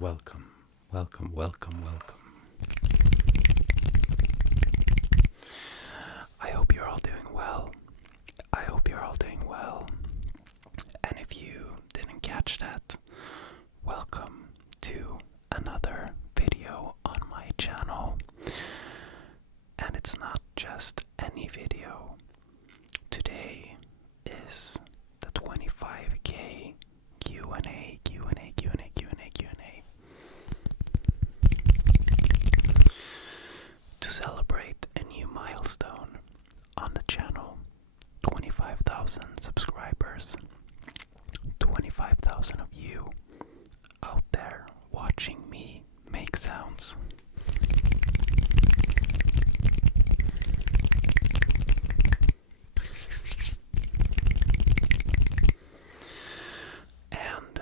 welcome, welcome, welcome, welcome. I hope you're all doing well. I hope you're all doing well. And if you didn't catch that, welcome to another video on my channel. And it's not just any video. Today is the 25K Q&A. To celebrate a new milestone on the channel, 25,000 subscribers, 25,000 of you out there watching me make sounds. And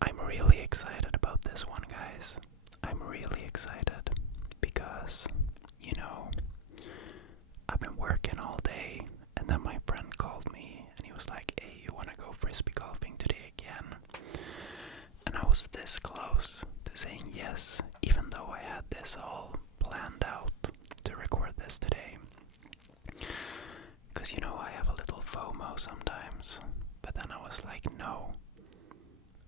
I'm really excited about this one, guys. I'm really excited because, I've been working all day, and then my friend called me and he was like, "Hey, you wanna go frisbee golfing today again?" And I was this close to saying yes, even though I had this all planned out to record this today. Because I have a little FOMO sometimes, but then I was like, no,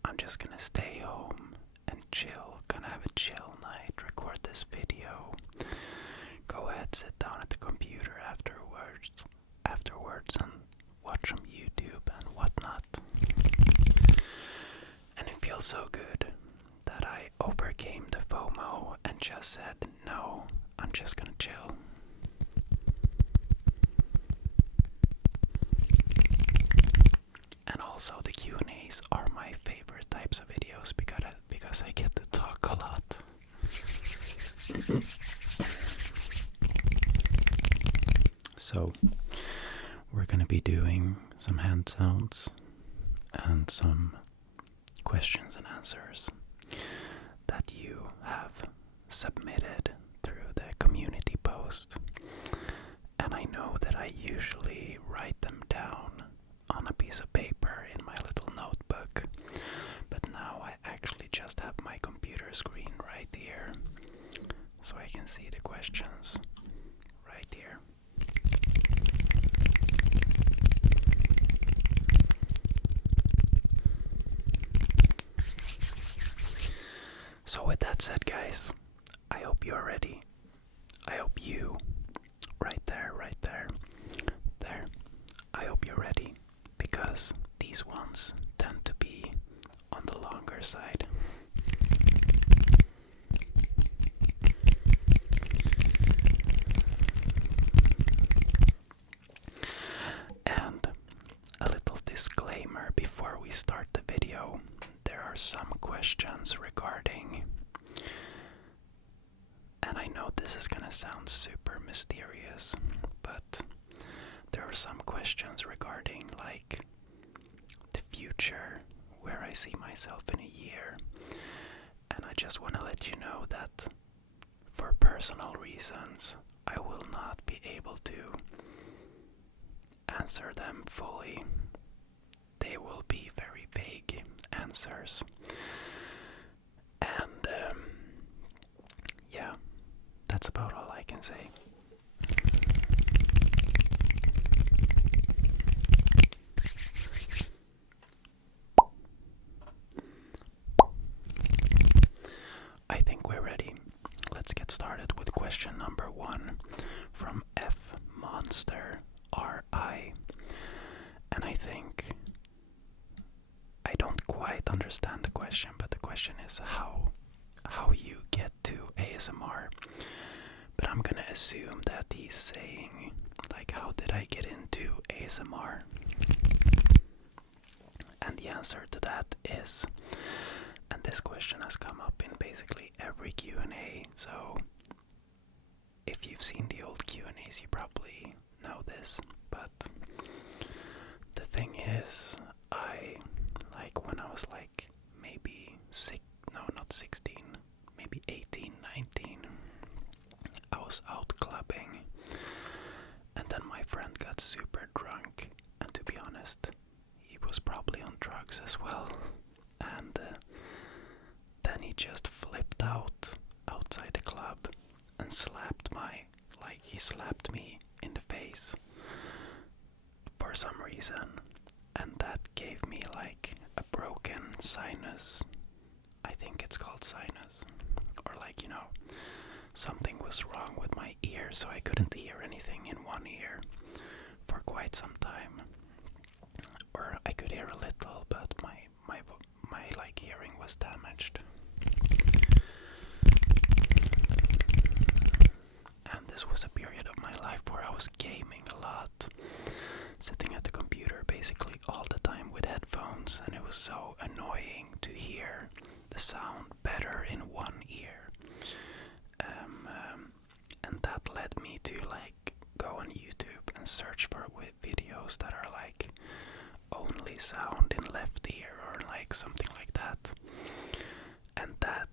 I'm just gonna stay home and chill, gonna have a chill night, record this video, go ahead, sit down at the computer afterwards and watch some YouTube and whatnot. And it feels so good that I overcame the FOMO and just said, no, I'm just gonna chill. And also the Q&As are my favorite types of videos because I get to talk a lot. So we're going to be doing some hand sounds and some questions and answers that you have submitted through the community post. And I know that I usually write them down on a piece of paper in my little notebook, but now I actually just have my computer screen right here, so I can see the questions right here. So with that said, guys, I hope you're ready. I hope you, right there, I hope you're ready, because these ones tend to be on the longer side. And a little disclaimer before we start the video. There are some questions regarding, and I know this is gonna sound super mysterious, but there are some questions regarding like the future, where I see myself in a year. And I just want to let you know that for personal reasons, I will not be able to answer them fully. They will be very vague answers. And yeah, that's about all I can say. I think we're ready. Let's get started with question number 1 from F Monster RI. And I think I don't quite understand the question, but the question is how you get to ASMR. But I'm gonna assume that he's saying, like, how did I get into ASMR? And the answer to that is, and this question has come up in basically every Q&A, so if you've seen the old Q&As, you probably know this, but the thing is, when I was like maybe not 16, maybe 18, 19, I was out clubbing, and then my friend got super drunk, and to be honest, he was probably on drugs as well, and then then he just flipped out outside the club and he slapped me in the face for some reason, and that gave me like a broken sinus. I think it's called sinus, or like, something was wrong with my ear, so I couldn't hear anything in one ear for quite some time. Or I could hear a little, but my like hearing was damaged. And this was a period of my life where I was gaming a lot, sitting at the computer basically all the time with headphones, and it was so annoying to hear the sound better in one ear. And that led me to like go on YouTube and search for videos that are like only sound in left ear or like something like that. And that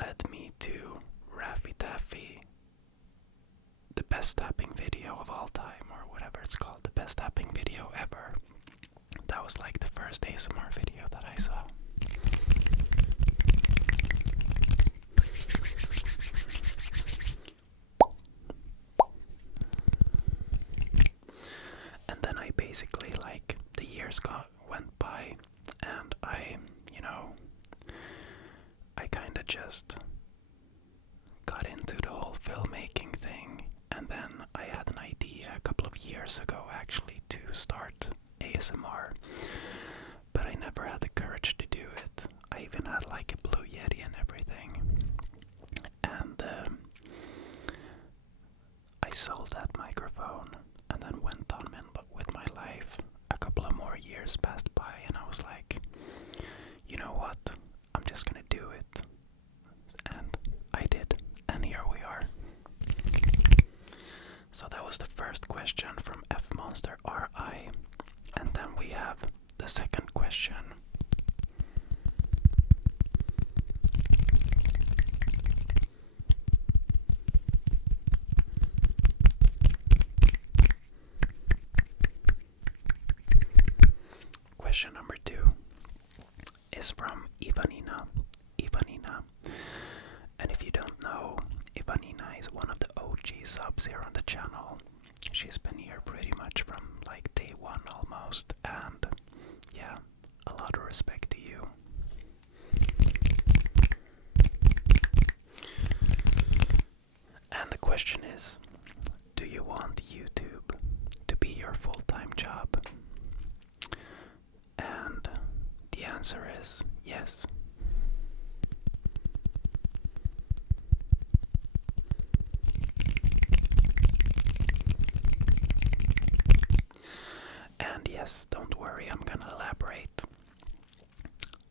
led me to Raffy Taffy, the best tapping video of all time, or whatever it's called, the best tapping video ever. That was like the first ASMR video that I saw. And then I basically, like, the years went by, and I kind of just got into the whole filmmaking thing, and then I had an idea a couple of years ago actually to start ASMR, but I never had the courage to do it. I even had like a Blue Yeti and everything, and I sold that microphone and then went on with my life. A couple of more years passed by, and I was like, you know what, I'm just gonna do it. And I did, and here we are. So that was the first question from FMonsterRI, and then we have the second question. Question number 2 is from Ivanina. And if you don't know, Ivanina is one of the OG subs here on the channel. She's been here pretty much from like day one almost, and yeah, a lot of respect to you. And the question is, do you want YouTube to be your full-time job? And the answer is yes. And yes, don't worry, I'm gonna elaborate.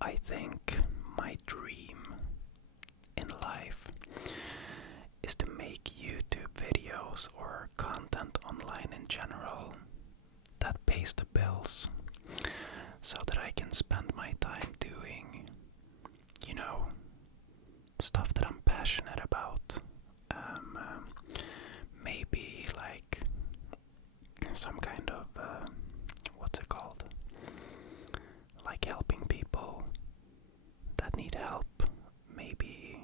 I think my dream in life is to make YouTube videos or content online in general that pays the bills, so that I can spend my time doing, stuff that I'm passionate about. Maybe like some kind of, what's it called? Like helping people that need help. Maybe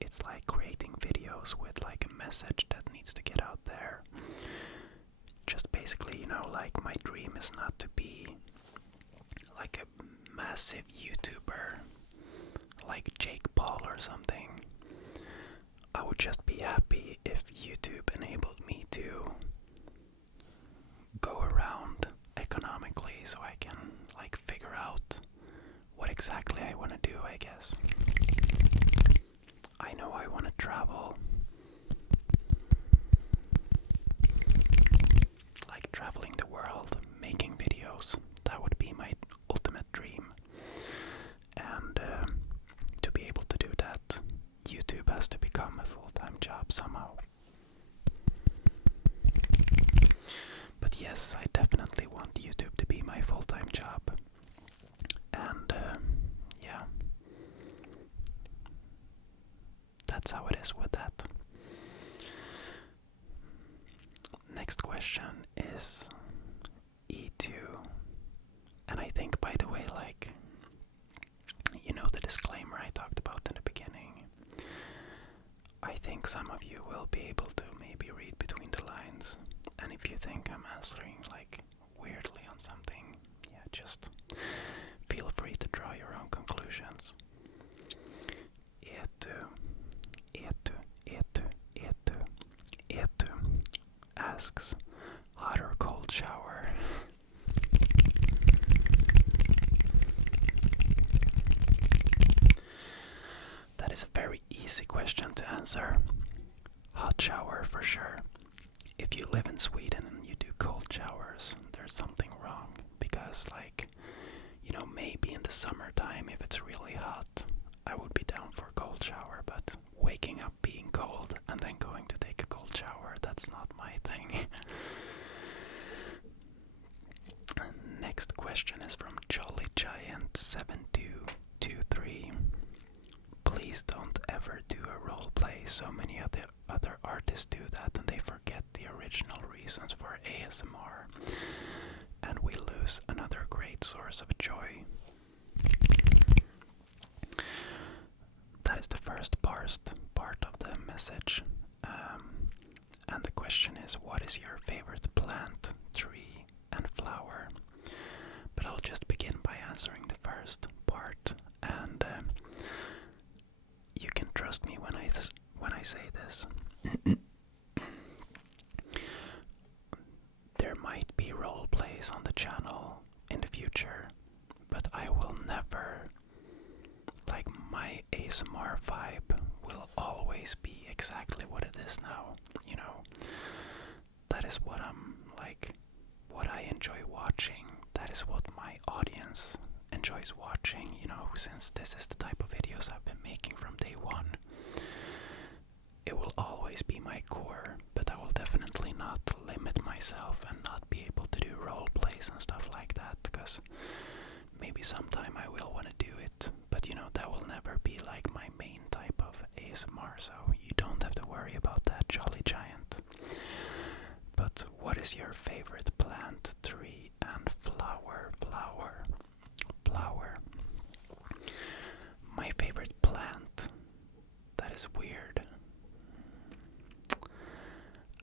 it's like creating videos with like a message that needs to get out there. Just basically, like my dream is not to be like a massive YouTuber like Jake Paul or something. I would just be happy if YouTube enabled me to go around economically, so I can like figure out what exactly I want to do, I guess. I know I want to travel. Like traveling the world, making videos. That would be my ultimate dream. And to be able to do that, YouTube has to become a full-time job somehow. But yes, I definitely want YouTube to be my full-time job. And yeah, that's how it is with that. Next question is E2. And I think, by the way, like, the disclaimer I talked about in the beginning. I think some of you will be able to maybe read between the lines, and if you think I'm answering like weirdly on something, yeah, just feel free to draw your own conclusions. Etu asks, hot or cold shower? That is a very easy question to answer. Hot shower for sure. If you live in Sweden and you do cold showers, there's something wrong. Because maybe in the summertime if it's really hot, I would be down for a cold shower, but waking up being cold and then going to take a cold shower, that's not my thing. Next question is from Jolly Giant 7223. Please don't ever do a role play. So many other artists do that and they forget the original reasons for ASMR, and we lose another great source of joy. That is the first part of the message. And the question is, what is your favorite plant, tree, and flower? But I'll just begin by answering the first part, and you can trust me when I say this. There might be role plays on the channel in the future, but I will never, my ASMR vibe will always be exactly what it is now. That is what what I enjoy watching. That is what my audience enjoys watching, since this is the type of videos I've been making from day one. It will always be my core, but I will definitely not limit myself and not be able to do role plays and stuff like that, because maybe sometime I will want to do it, but that will never be like my main type of ASMR, so you don't have to worry about that, Jolly Giant. But what is your favorite plant, tree, and flower? My favorite plant, that is weird.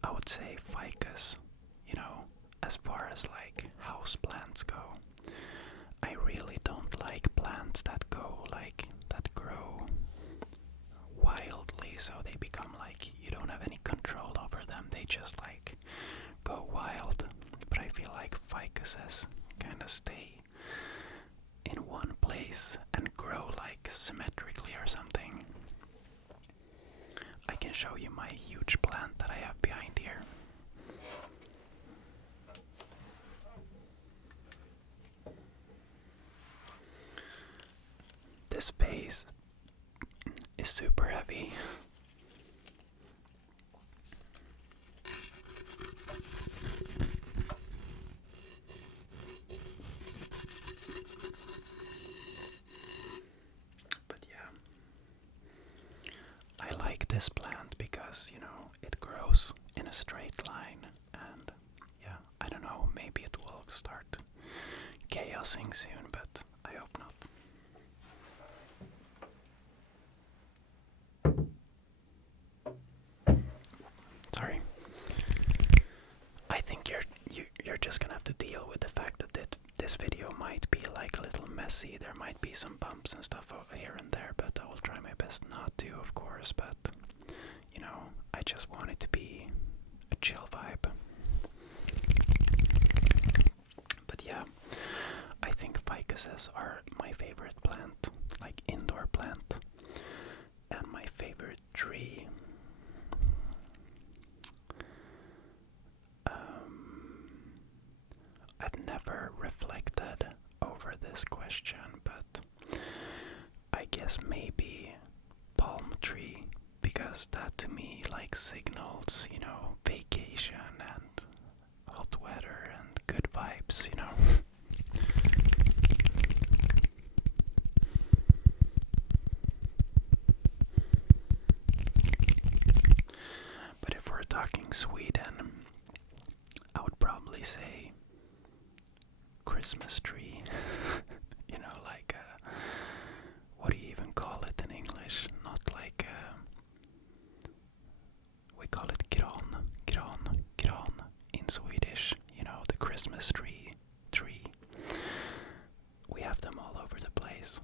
I would say ficus, as far as house plants go. I really don't like plants that grow wildly, so they become you don't have any control over them. They just go wild. But I feel like ficuses kind of stay in one place and grow symmetrically or something. I can show you my huge plant that I have behind here. This vase is super heavy. But yeah, I like this plant because, it grows in a straight line, and yeah, I don't know, maybe it will start chaosing soon, but I hope not. Sorry. I think you're just gonna have to deal with the fact that this video might be a little messy. There might be some bumps and stuff over here and there, but I will try my best not to, of course. But I just want it to be a chill vibe. But yeah, I think ficuses are my favorite plant, indoor plant, and my favorite tree. I've never reflected over this question, but I guess maybe palm tree, because that to me signals, vacation and hot weather and good vibes, But if we're talking Sweden, I would probably say Christmas tree. What do you even Christmas tree. We have them all over the place.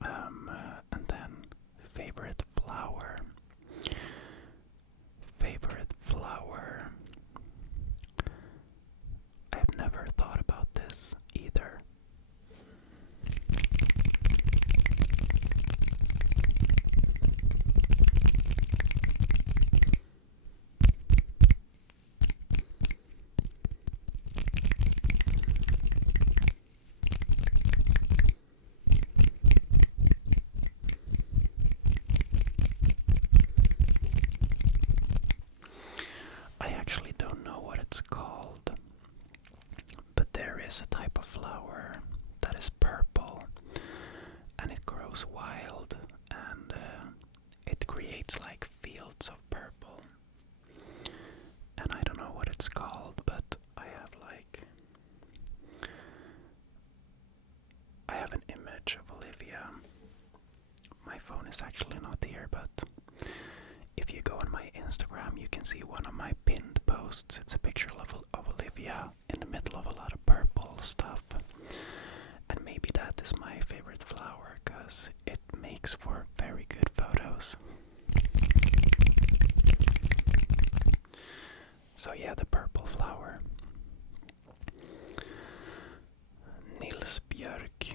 And then favorite flower. I've never thought about this either. I actually don't know what it's called, but there is a type of flower that is purple and it grows wild and it creates like fields of purple. And I don't know what it's called, but I have an image of Olivia. My phone is actually not here, but if you go on my Instagram, you can see one of my pinned posts. It's a picture of Olivia in the middle of a lot of purple stuff. And maybe that is my favorite flower, because it makes for very good photos. So yeah, the purple flower. Nils Björk.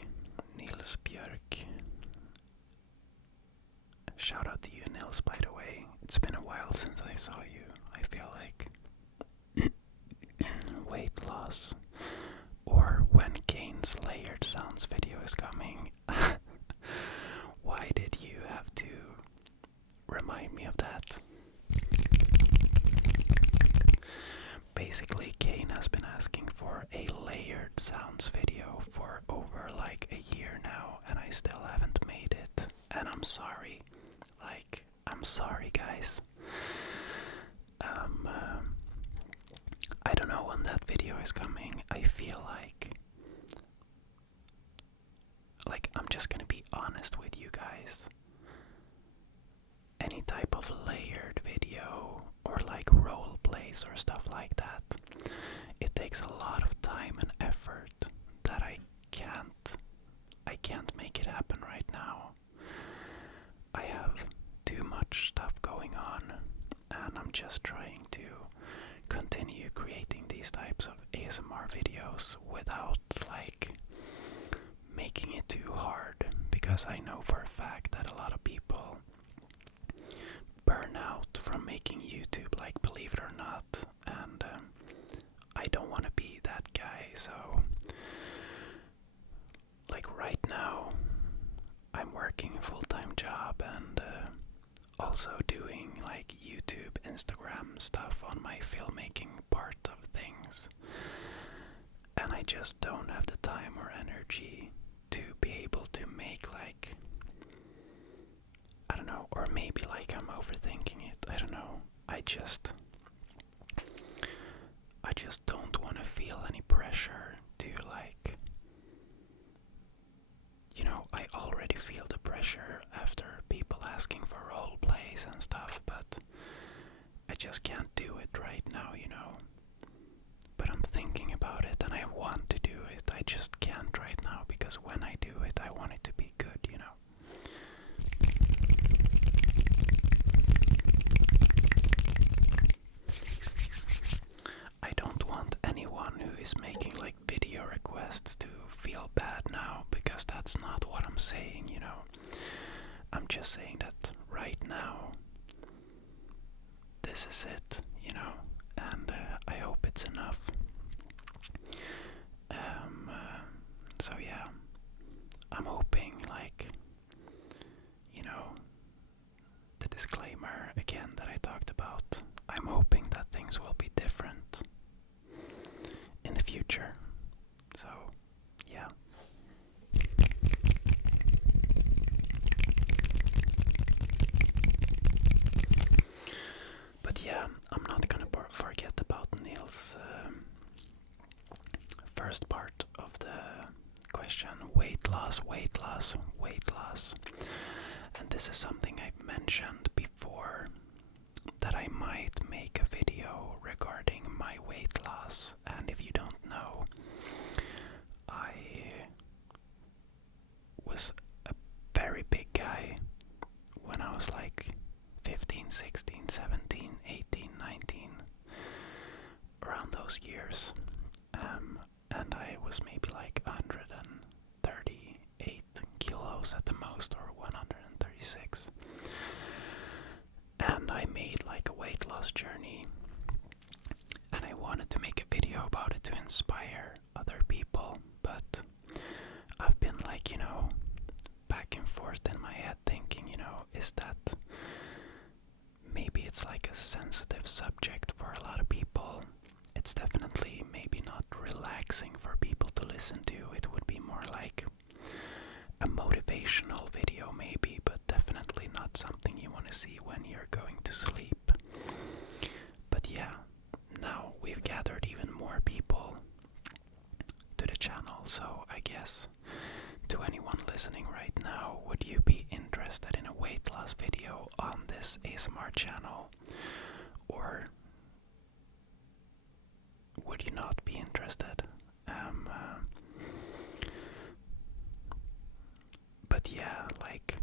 Shout out to you, Nils, by the way. It's been a while since I saw you. I feel like weight loss, or when Kane's layered sounds video is coming. Why did you have to remind me of that? Basically, Kane has been asking for a layered sounds video for over like a year now, and I still haven't made it. And I'm sorry. I'm sorry, guys. I don't know when that video is coming. I feel like I'm just gonna be honest with you guys. Any type of layered video or like role plays or stuff like that, it takes a lot of time and effort that I can't make it happen right now. I have too much stuff going on, and I'm just trying to continue creating these types of ASMR videos without like making it too hard, because I know for a fact that a lot of people burn out from making YouTube, like, believe it or not, and I don't want to be that guy. So like right now I'm working a full-time job and also doing like YouTube, Instagram stuff on my filmmaking part of things, and I just don't have the time or energy to be able to make like, I don't know, or maybe like I'm overthinking it, I don't know. I just don't want to feel any pressure to like, you know, I already feel the pressure after people asking for role plays and stuff, but I just can't do it right now, you know. But I'm thinking about it and I want to do it. I just can't right now, because when I do it, I want it to be good, you know. I don't want anyone who is making like video requests to feel bad now, because that's not what I'm saying, you know. I'm just saying that right now, this is it, you know, and I hope it's enough. So yeah, I'm hoping, like, you know, the disclaimer again that I talked about, I'm hoping that things will be different in the future. So yeah. But yeah, I'm not gonna forget about Neil's first part of the question, weight loss. And this is something I've mentioned before, that I might make a video video regarding my weight loss. And if you don't know, I was a very big guy when I was like 15, 16, 17, 18, 19, around those years. And I was maybe like 138 kilos at the most, or 136. And I made like a weight loss journey, and I wanted to make a video about it to inspire other people, but I've been like, back and forth in my head thinking, is that maybe it's like a sensitive subject for a lot of people. It's definitely maybe not relaxing for people to listen to. It would be more like a motivational video maybe, but definitely not something you want to see when you're going to sleep. But yeah, now we've gathered even more people to the channel, so I guess to anyone listening right now, would you be interested in a weight loss video on this ASMR channel? Or would you not be interested? But yeah, like,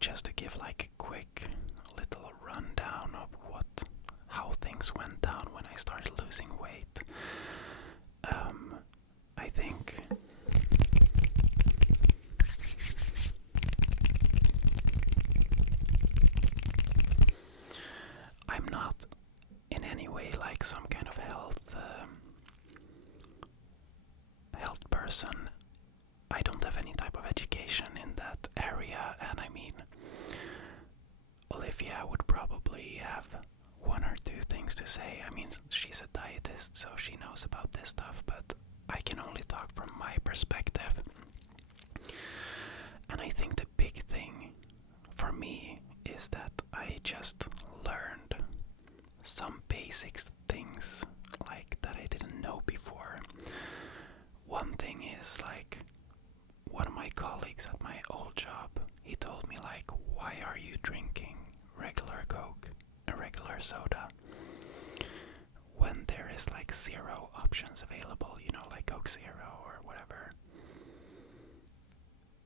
just to give like a quick little rundown of how things went down when I started losing weight. I think I'm not in any way like some kind of health person. I don't have any type of education in that area, and I mean, Olivia would probably have one or two things to say. I mean, she's a dietist, so she knows about this stuff, but I can only talk from my perspective. And I think the big thing for me is that I just learned some basic things like that I didn't know before. One thing is, like, one of my colleagues at my old job, he told me, like, why are you drinking regular Coke and regular soda when there is like 0 options available, like Coke Zero or whatever?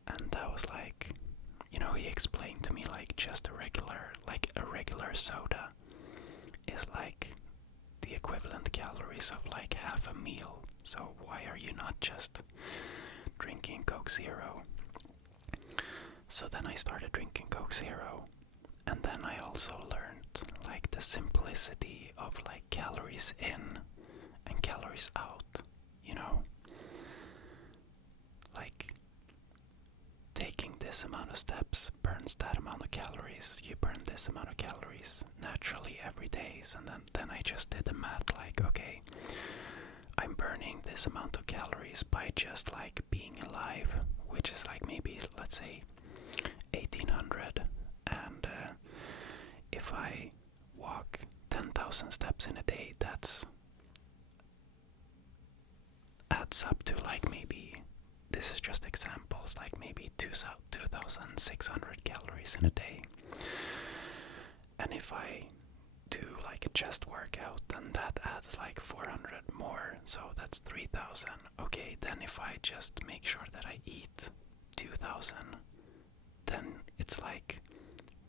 And that was like, he explained to me, like, just a regular soda is like the equivalent calories of like half a meal. So why are you not just drinking Coke Zero? So then I started drinking Coke Zero, and then I also learned like the simplicity of like calories in and calories out, like taking this amount of steps burns that amount of calories. You burn this amount of calories naturally every day. And then I just did the math, like, okay, I'm burning this amount of calories by just like being alive, which is like maybe, let's say, 1800. And if I walk 10,000 steps in a day, that's adds up to like maybe, this is just examples, like maybe 2,600 calories in a day. And if I do like a chest workout, then that adds like 400 more, so that's 3,000. Okay, then if I just make sure that I eat 2,000, then it's like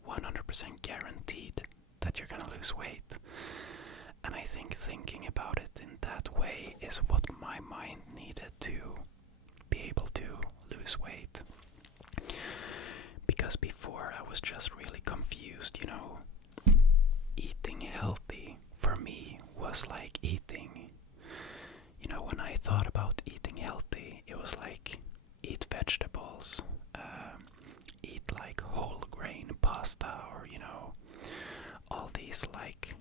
100% guaranteed that you're gonna lose weight. And I think thinking about it in that way is what my mind needed to be able to lose weight. Because before I was just really confused, eating healthy for me was like eating, when I thought about eating healthy, it was like eat vegetables, eat like whole grain pasta, or all these, like,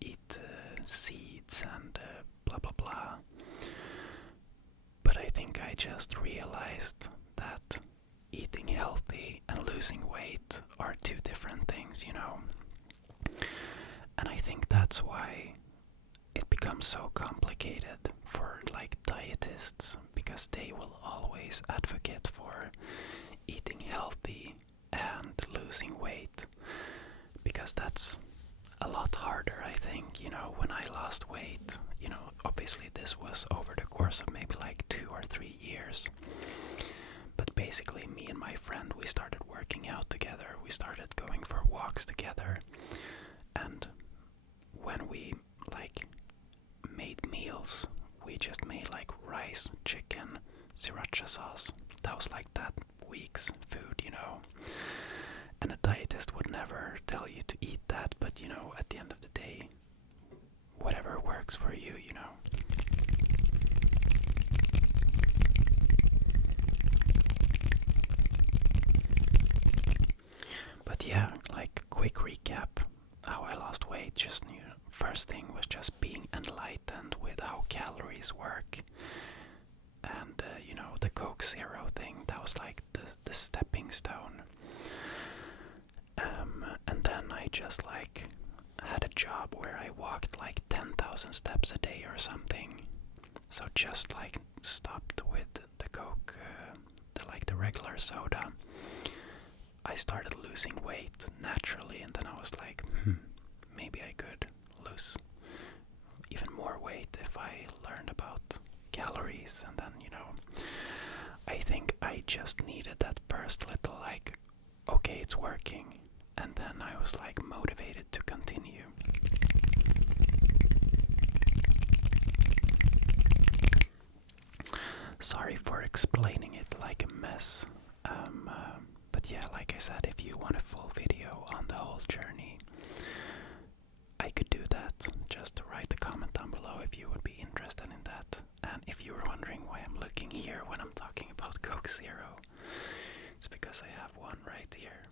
eat seeds and blah blah blah. But I think I just realized that eating healthy and losing weight are two different things, And I think that's why it becomes so complicated for like dietists, because they will always advocate for eating healthy and losing weight, because that's a lot harder, I think, when I lost weight. Obviously this was over the course of maybe like 2 or 3 years. But basically me and my friend, we started working out together. We started going for walks together. And when we made meals, we just made like rice, chicken, sriracha sauce. That was like that week's food, And a dietist would never tell you to eat that, but at the end of the day, whatever works for you, But yeah, quick recap how I lost weight. Just first thing was just being enlightened with how calories work. And the Coke Zero thing, that was like the stepping stone. And then I just had a job where I walked 10,000 steps a day or something. So just stopped with the Coke, the regular soda. I started losing weight naturally, and then I was like, maybe I could lose even more weight if I learned about calories. And then I think I just needed that first little okay, it's working, and then I was motivated to continue. Sorry for explaining it like a mess, but yeah, like I said, if you want a full video on the whole journey, I could do that. Just write a comment down below if you would be interested in that. And if you were wondering why I'm looking here when I'm talking about Coke Zero, it's because I have one right here.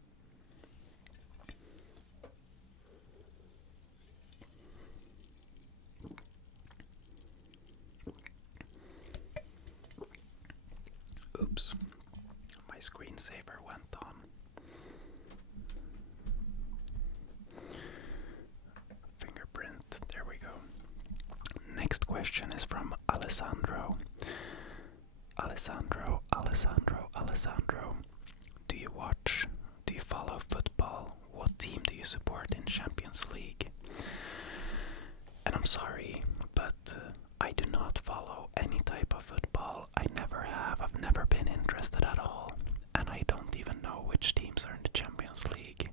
Oops, my screensaver went on. Fingerprint, there we go. Next question is from Alessandro. Alessandro. Do you follow football? What team do you support in Champions League? And I'm sorry, but I do not follow any type of football. I never have. I've never been interested at all. And I don't even know which teams are in the Champions League.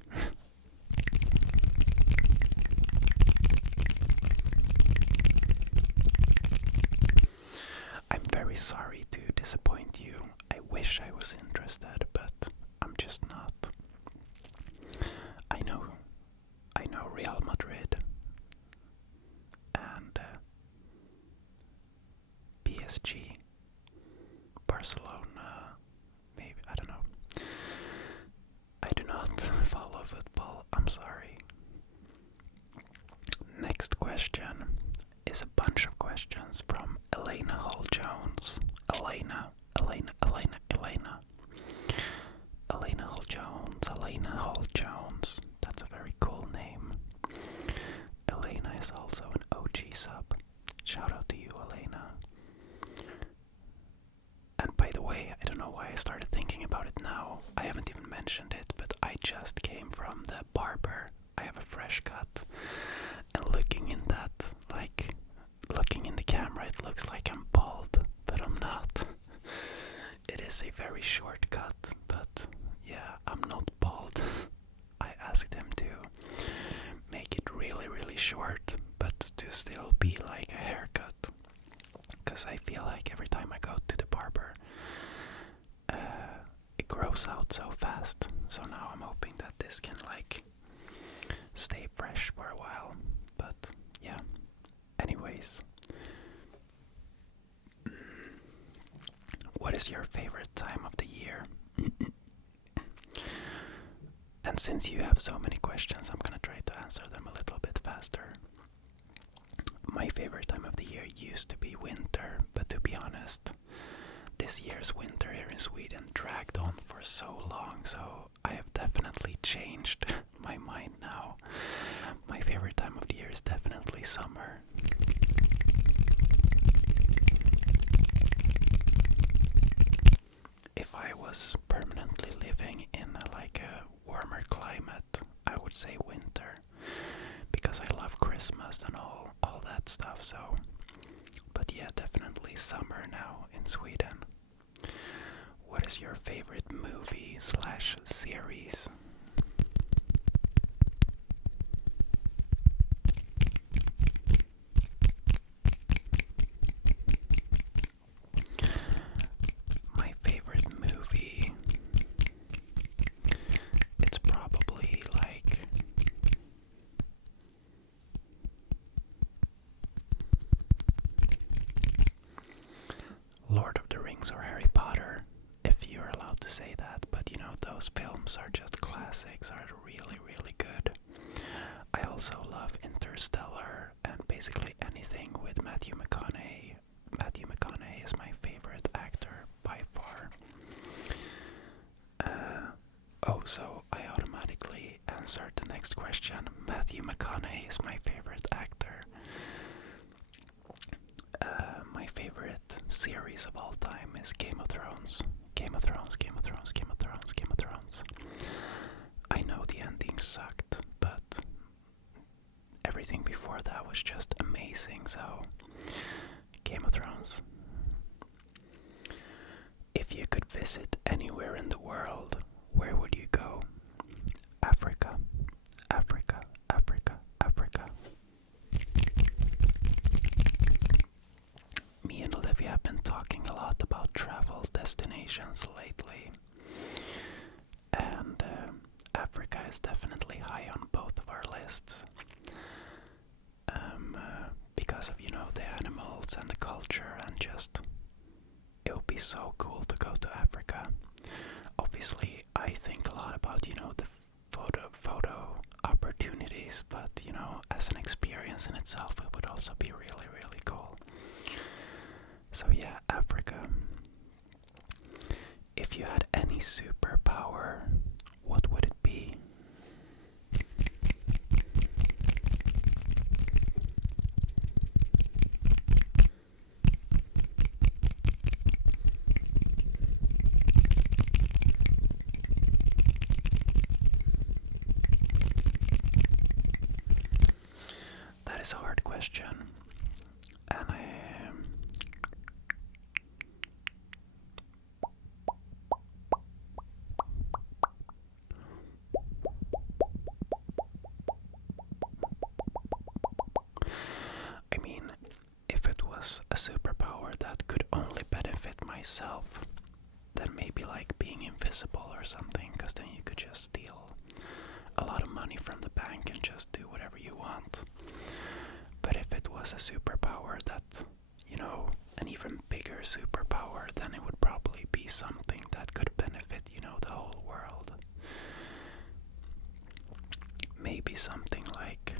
I'm very sorry to disappoint you. I wish I was interested, but I'm just not. I know Real Madrid and PSG, Barcelona, maybe, I don't know. I do not follow football, I'm sorry. Next question is a bunch of questions from Elena Hall-Jones. Elena Hall-Jones. That's a very cool name. Elena is also an OG sub. Shout out to you, Elena. And by the way, I don't know why I started thinking about it now. I haven't even mentioned it, but I just came from the barber. I have a fresh cut. And looking in the camera, it looks like I'm bald, but I'm not. It is a very short cut, but yeah, I'm not bald. I asked him to make it really, really short, but to still be like a haircut. Because I feel like every time I go to the barber, it grows out so fast. So now I'm hoping that this can stay fresh for a while. But yeah, anyways. What is your favorite time of the year? And since you have so many questions, I'm gonna try to answer them a little bit faster. My favorite time of the year used to be winter, but to be honest, this year's winter here in Sweden dragged on for so long, so I have definitely changed my mind now. My favorite time of the year is definitely summer. If I was permanently living in a warmer climate, I would say winter, because Christmas and all that stuff. So, but yeah, definitely summer now in Sweden. What is your favorite movie / series? My favorite movie, it's probably like Lord of the Rings or Harry Potter, if you're allowed to say that, but you know, those films are just classics, are really, really good. I also love Interstellar and basically anything with Matthew McConaughey. Matthew McConaughey is my favorite actor by far. So I automatically answered the next question. Matthew McConaughey is my favorite actor. My favorite series of all time is Game of Thrones. Game of Thrones, Game of Thrones, Game of Thrones, Game of Thrones. I know the ending sucked, but everything before that was just amazing, so Game of Thrones. If you could visit anywhere in the world, where would you go? Africa, Africa, Africa, Africa. Me and Olivia have been talking a lot about travel destinations lately, and Africa is definitely high on both of our lists. Because of, you know, the animals and the culture, and just it would be so cool to go to Africa. Obviously, I think a lot about, you know, the photo opportunities, but you know, as an experience in itself, it would also be really, really cool. So yeah, Africa. If you had any superpower, what would it be? That is a hard question, and I mean, if it was a superpower that could only benefit myself, then maybe like being invisible or something, because then you could just steal a lot of money from the bank and just do whatever you want. But if it was a superpower that, you know, an even bigger superpower, then it would probably be something that could benefit, you know, the whole world. Maybe something like,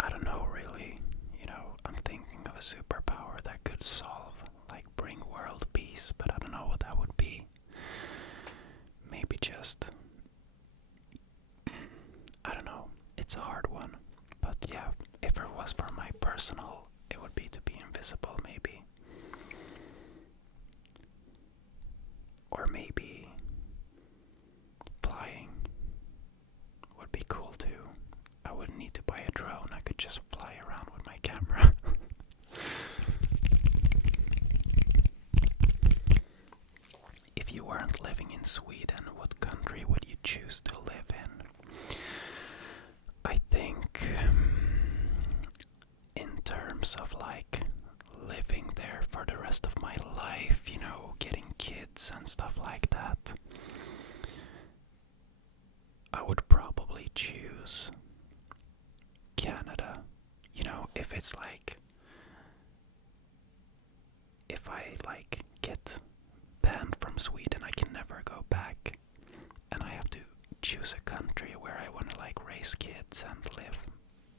I don't know really, you know, I'm thinking of a superpower that could solve, like bring world peace, but I don't know what that would be. Maybe just, I don't know, it's a hard one. But yeah, if it was for my personal, it would be to be invisible maybe. Or maybe flying would be cool too. I wouldn't need to buy a drone, I could just fly around with my camera. If you weren't living in Sweden, what country would you choose to live in? I think in terms of like living there for the rest of my life, you know, getting kids and stuff like that, I would probably choose Canada. You know, if it's like, if I like get banned from Sweden, I can never go back, and I have to choose a country where I want to like raise kids and live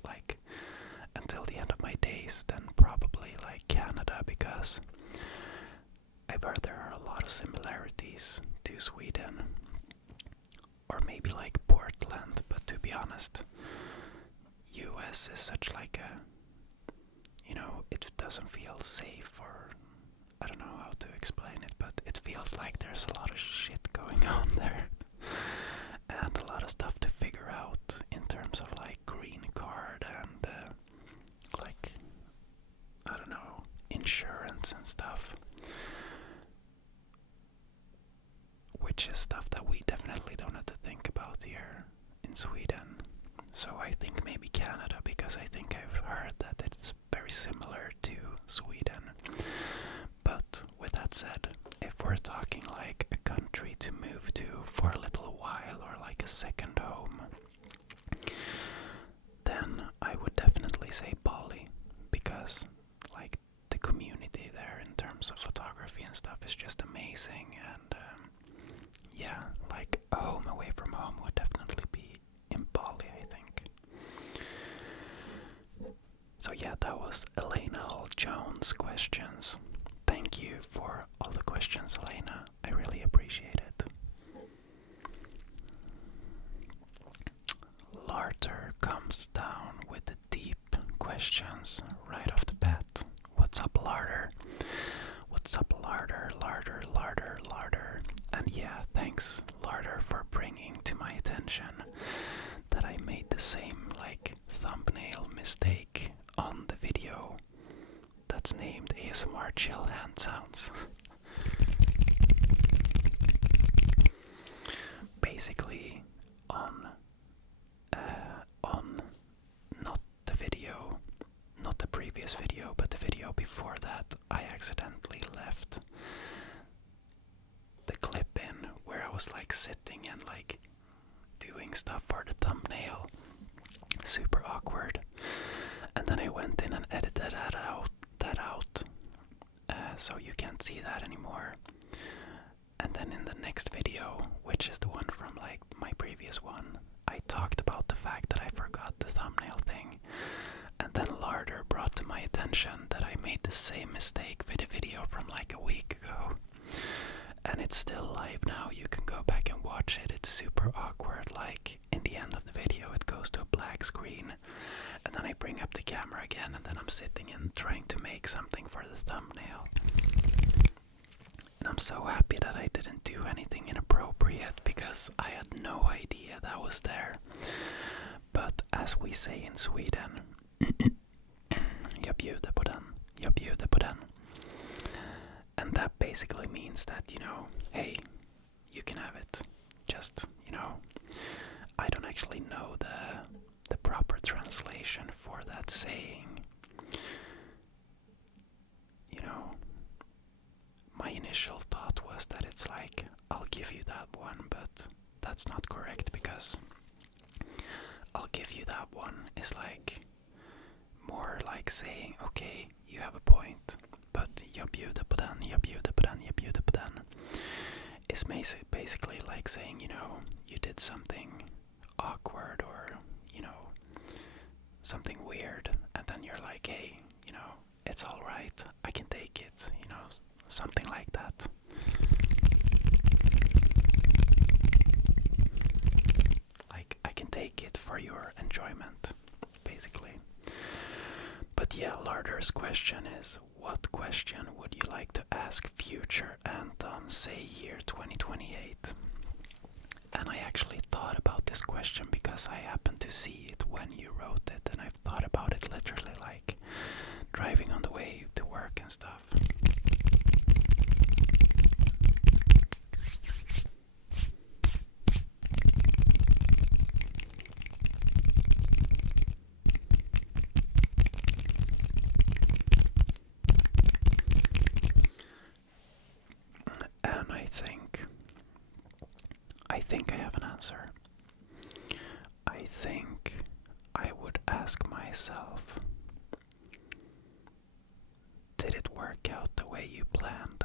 like until the end of my days, then probably like Canada, because I've heard there are a lot of similarities to Sweden. Or maybe like Portland, but to be honest, US is such like a, you know, it doesn't feel safe, or I don't know how to explain it, but it feels like there's a lot of shit going on there. And a lot of stuff to figure out in terms of like green So I think maybe Canada, because I think I've heard that it's very similar to Sweden. But with that said, if we're talking like a country to move to for a little while or like a second home, then I would definitely say Bali, because like the community there in terms of photography and stuff is just amazing. And yeah, like a home away from home would definitely be in Bali, I think. So yeah, that was Elena Hall Jones' questions. Thank you for all the questions, Elena. I really appreciate it. Larder comes down with the deep questions right off the bat. What's up, Larder? What's up, Larder? Larder, Larder, Larder. And yeah, thanks, Larder, for bringing to my attention that I made the same like thumbnail mistake on the video that's named ASMR Chill Hand Sounds. Basically, on not the video, not the previous video, but the video before that, I accidentally left the clip in where I was like sitting and like doing stuff for the thumbnail. Super awkward. And then I went in and edited that out, so you can't see that anymore. And then in the next video, which is the one from like my previous one, I talked about the fact that I forgot the thumbnail thing. And then Larder brought to my attention that I made the same mistake with a video from like a week ago. And it's still live now, you can go back and watch it. It's super awkward, like in the end of the video it goes to a black screen. And then I bring up the camera again, and then I'm sitting and trying to make something for the thumbnail. And I'm so happy that I didn't do anything inappropriate, because I had no idea that was there. But as we say in Sweden, jag bjuder på den, jag bjuder på den. And that basically means that, you know, hey, you can have it. Just, you know, I don't actually know the proper translation for that saying. You know, my initial thought was that it's like, I'll give you that one, but that's not correct, because I'll give you that one is like more like saying, okay, you have a point, but jag bjuder på den, jag bjuder på den, jag bjuder på den is basically like saying, you know, you did something awkward or, you know, something weird, and then you're like, hey, you know, it's alright, I can take it, you know, something like that. Like, I can take it for your enjoyment, basically. But yeah, Larder's question is, what question would you like to ask future Anton, say year 2028? And I actually thought about this question because I happened to see it when you wrote it, and I've thought about it literally like driving on the way to work and stuff. And I think I have an answer. I think I would ask myself, did it work out the way you planned?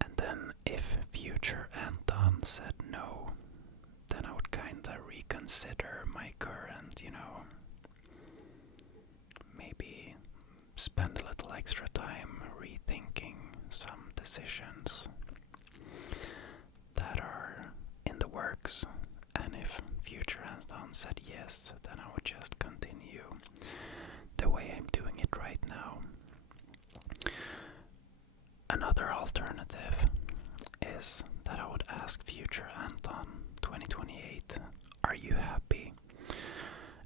And then if future Anton said no, then I would kinda reconsider my current, you know, maybe spend a little extra time rethinking some decisions that are in the works. And if future Anton said yes, then I would just continue the way I'm doing it right now. Another alternative is that I would ask future Anton 2028, are you happy?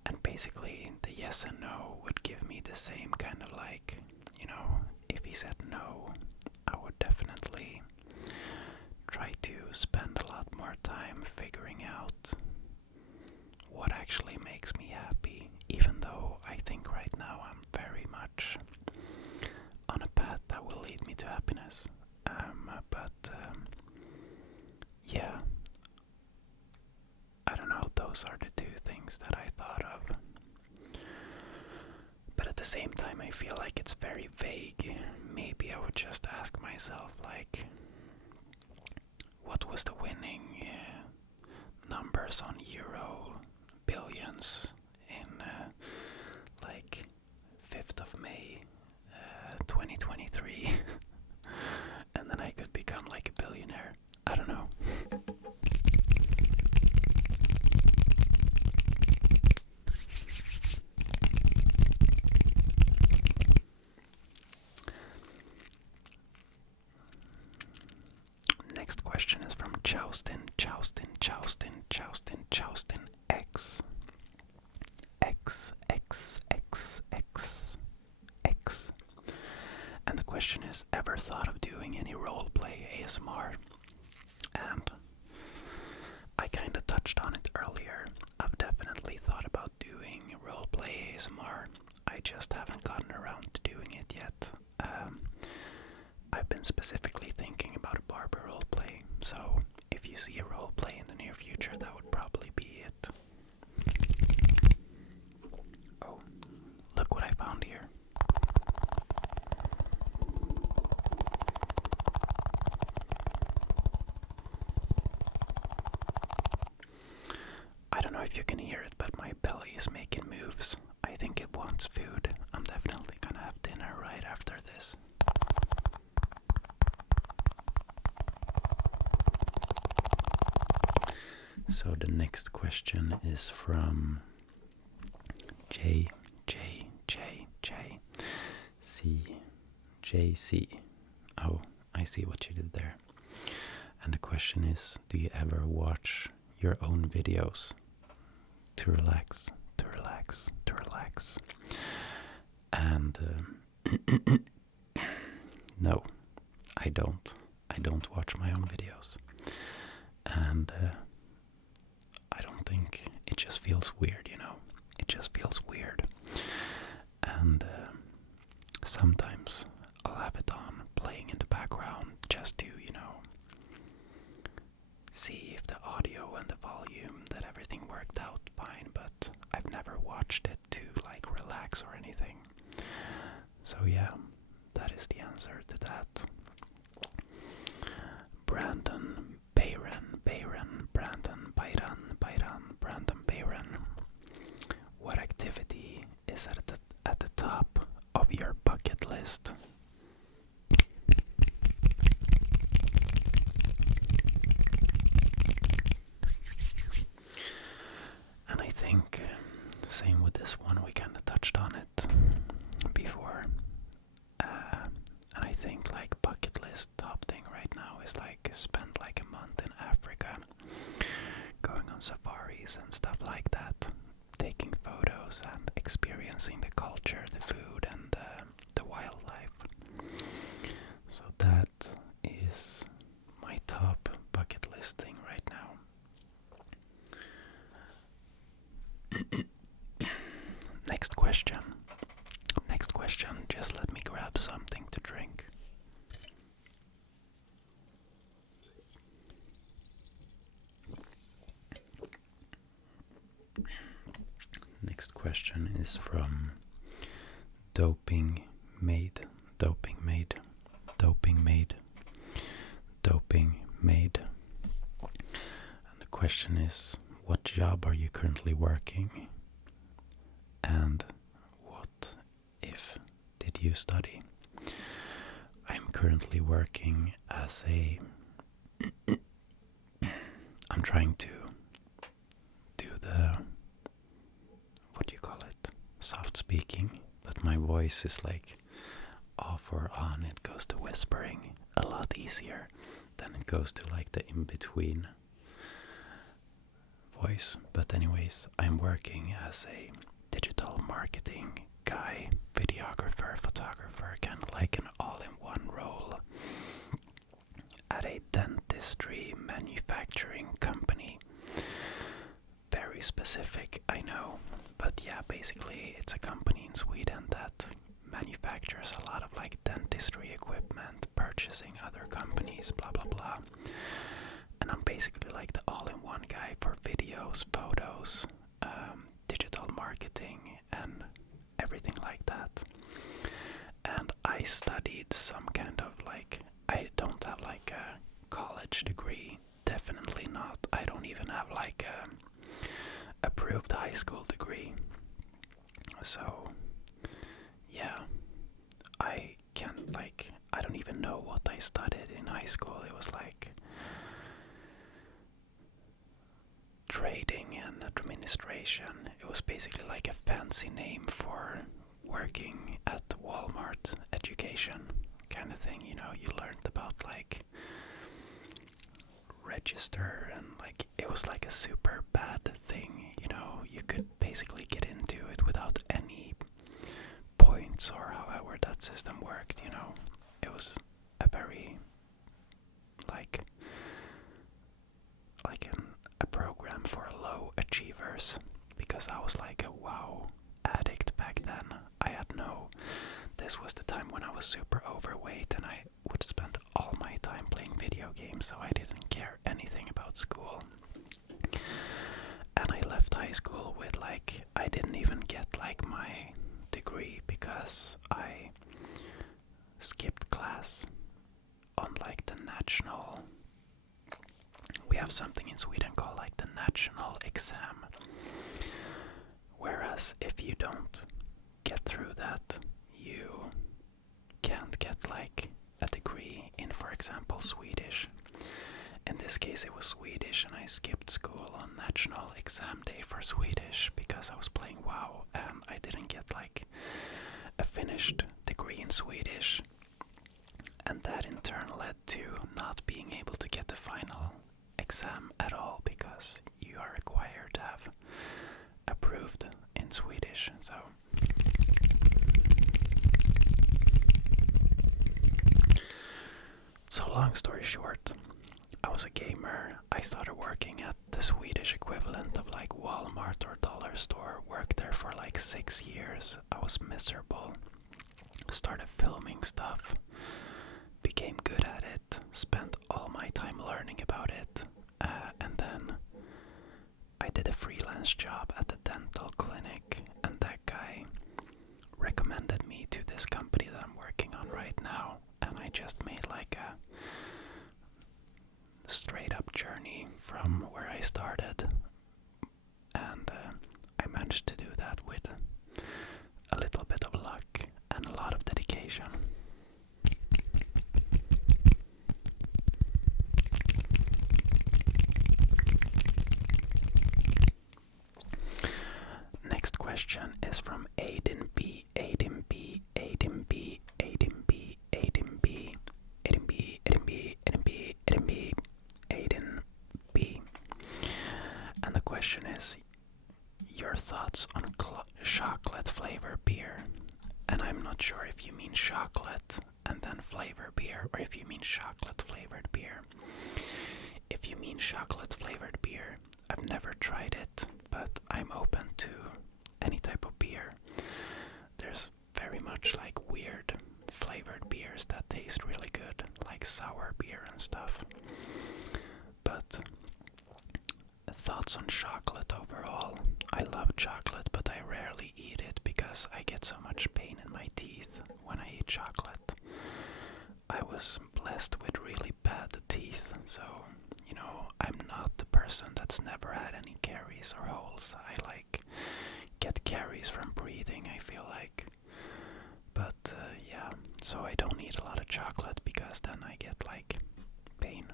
And basically the yes and no would give me the same kind of like, you know, if he said no, I would definitely try to spend a lot more time figuring out those are the two things that I thought of. But at the same time, I feel like it's very vague. Maybe I would just ask myself, like, what was the winning numbers on Euro billions in like 5th of May 2023? And then I could become like a billionaire. I don't know. Next question is from Choustin X. And the question is, ever thought of doing any roleplay ASMR? And I kinda touched on it earlier. I've definitely thought about doing roleplay ASMR. I just haven't gotten around to doing it yet. I've been specifically thinking about a barber roleplay, so if you see a roleplay in the near future, that would probably be it. Oh, look what I found here. I don't know if you can hear it, but my belly is making moves. I think it wants food. I'm definitely gonna have dinner right after this. So the next question is from JC. Oh, I see what you did there. And the question is, do you ever watch your own videos to relax? And no, I don't. I don't watch my own videos. And I don't think, it just feels weird, you know? It just feels weird. And sometimes I'll have it on playing in the background just to, you know, see if the audio and the volume, that everything worked out fine, but I've never watched it to like relax or anything. So yeah, that is the answer to that. Brandon Bayran. What activity is at the top of your bucket list? And I think same with this one, we kind of touched on it before. And I think like bucket list top thing right now is like spend like a month in Africa, going on safaris and stuff like that, taking photos and experiencing the culture, the food, and the wildlife. So that is my top bucket list thing right now. Next question, just let me grab something to drink. Next question is from Doping Maid. And the question is, what job are you currently working? And what, if, did you study? I'm currently working as I'm trying to do the, what do you call it? Soft speaking, but my voice is like off or on. It goes to whispering a lot easier than it goes to like the in-between voice. But anyways, I'm working as a digital marketing guy, videographer, photographer, kind of like an all-in-one role at a dentistry manufacturing company. Very specific, I know, but yeah, basically it's a company in Sweden that manufactures a lot of like dentistry equipment, purchasing other companies, blah blah blah. And I'm basically like the all-in-one guy for videos, photos, knows digital marketing and everything like that. And I studied some kind of like, I don't have like a college degree, definitely not. I don't even have like a approved high school degree. So yeah, I can't like, I don't even know what I studied in high school. It was like trading and administration. It was basically like a fancy name for working at Walmart education kind of thing. You know, you learned about like register, and like it was like a super bad thing. You know, you could basically get into it without any points or however that system worked. You know, it was a very like a program for low achievers, because I was like a WoW addict back then. This was the time when I was super overweight and I would spend all my time playing video games, so I didn't care anything about school. And I left high school with like, I didn't even get like my degree because I skipped class on like the national, we have something in Sweden called like the national exam, whereas if you don't get through that, you can't get like a degree in, for example, Swedish. In this case it was Swedish, and I skipped school on national exam day for Swedish because I was playing WoW, and I didn't get like a finished degree in Swedish, and that in turn led to not being able to get the final exam at all, because you are required to have approved in Swedish. So long story short, I was a gamer. I started working at the Swedish equivalent of like Walmart or dollar store, worked there for like 6 years. I was miserable. Started filming stuff, became good at it, spent all my time learning about it, and then I did a freelance job at a dental clinic, and that guy recommended me to this company that I'm working on right now, and I just made like a straight up journey from where I started, and I managed to do that with a little bit of luck and a lot of dedication. Next question is from Aiden B. Aiden B. Aiden B. Aiden B. Aiden B. Aiden B. Aiden B. Aiden B. Aiden B. Aiden B. And the question is, your thoughts on chocolate flavor beer. And I'm not sure if you mean chocolate and then flavor beer, or if you mean chocolate flavored beer. If you mean chocolate flavored beer, I've never tried it, but I'm open to any type of beer. There's very much like weird flavored beers that taste really good, like sour beer and stuff. But thoughts on chocolate overall. I love chocolate, but I rarely eat it because I get so much pain in my teeth when I eat chocolate. I was blessed with really bad teeth, so, you know, I'm not the person that's never had any caries or holes. I like get caries from breathing, I feel like. But yeah, so I don't eat a lot of chocolate because then I get like pain.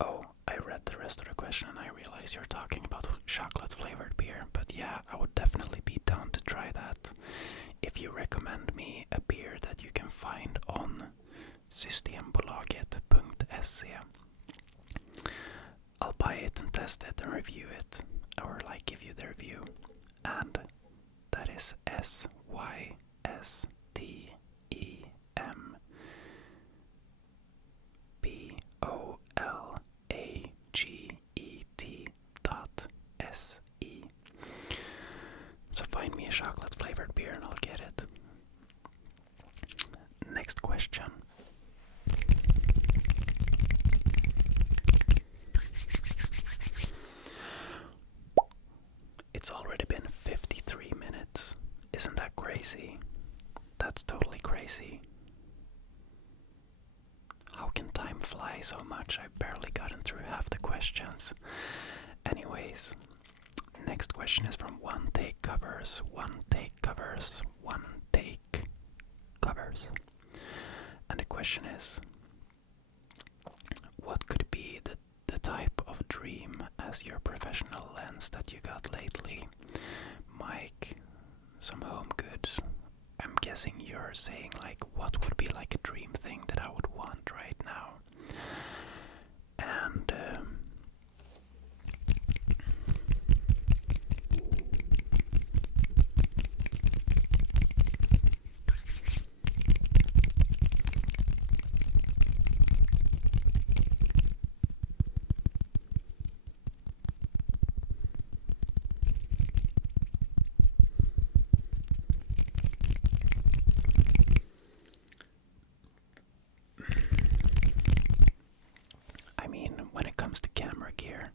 Oh, I read the rest of the question and I realized you're talking about chocolate flavored beer, but yeah, I would definitely be down to try that. If you recommend me a beer that you can find on systembolaget.se, I'll buy it and test it and review it, or like give you the review. And that is SYSTEMBOLAGET.se. So find me a chocolate flavored beer and I'll get it. Next question. case, next question is from One Take Covers. One Take Covers. One Take Covers. And the question is, what could be the type of dream as your professional lens that you got lately? Mic, some home goods. I'm guessing you're saying like what would be like a dream thing that I would want right now. And when it comes to camera gear,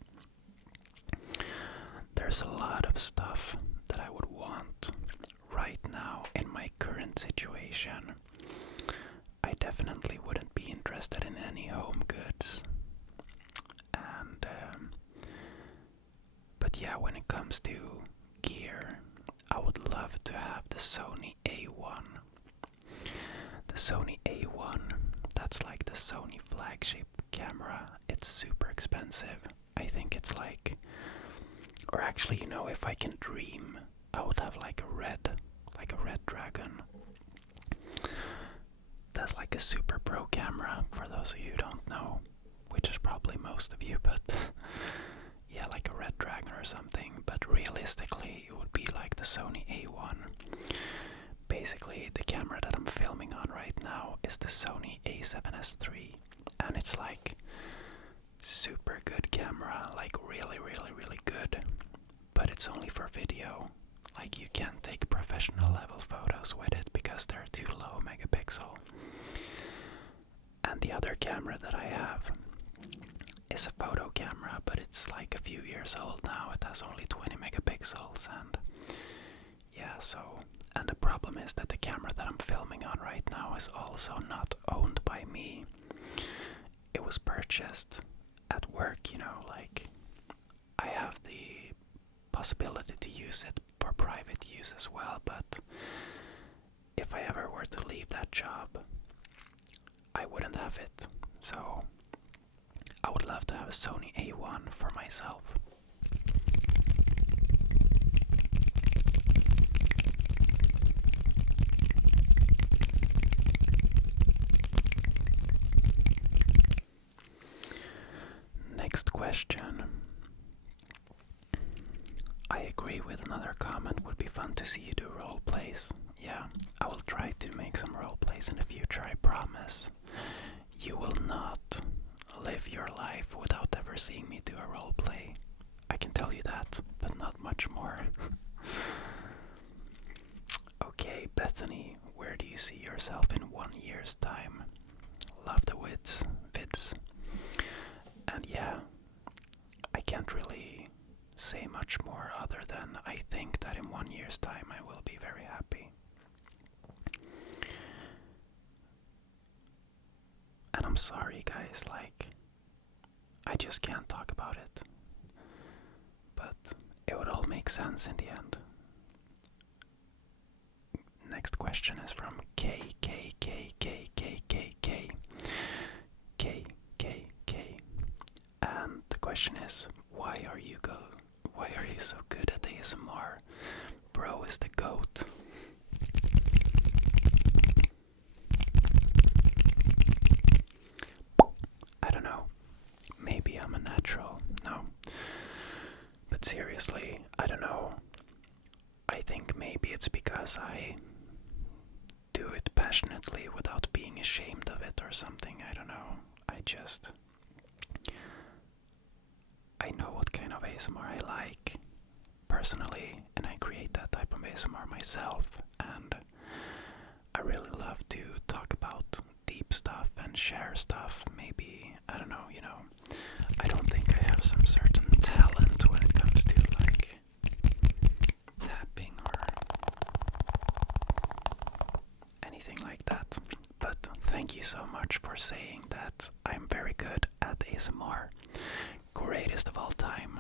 there's a lot of stuff that I would want right now in my current situation. I definitely wouldn't be interested in any home goods. And but yeah, when it comes to gear, I would love to have the Sony A1. The Sony A1, that's like the Sony flagship camera. It's super expensive. I think it's like, or actually, you know, if I can dream, I would have like a red dragon. That's like a super pro camera, for those of you who don't know, which is probably most of you, but yeah, like a red dragon or something. But realistically, it would be like the Sony A1. Basically, the camera that I'm filming on right now is the Sony A7S III, and it's like super good camera, like really good, but it's only for video. Like, you can't take professional level photos with it because they're too low megapixel. And the other camera that I have is a photo camera, but it's like a few years old now. It has only 20 megapixels, and yeah, so, and the problem is that the camera that I'm filming on right now is also not owned by me. It was purchased at work, you know, like I have the possibility to use it for private use as well, but if I ever were to leave that job, I wouldn't have it. So I would love to have a Sony A1 for myself. Next question. I agree with another comment. Would be fun to see you do role plays. Yeah, I will try to make some role plays in the future, I promise. You will not live your life without ever seeing me do a role play. I can tell you that, but not much more. Okay, Bethany, where do you see yourself in 1 year's time? Love the vids. And yeah, I can't really say much more other than I think that in 1 year's time I will be very happy. And I'm sorry guys, like, I just can't talk about it. But it would all make sense in the end. Next question is from K. And the question is, why are you so good at ASMR? Bro is the GOAT. I don't know. Maybe I'm a natural. No. But seriously, I don't know. I think maybe it's because I do it passionately without being ashamed of it or something. I don't know. I know what kind of ASMR I like personally, and I create that type of ASMR myself, and I really love to talk about deep stuff and share stuff. Maybe, I don't know, you know, I don't think I have some certain talent when it comes to like tapping or anything like that. But thank you so much for saying that I'm very good at ASMR. Greatest of all time.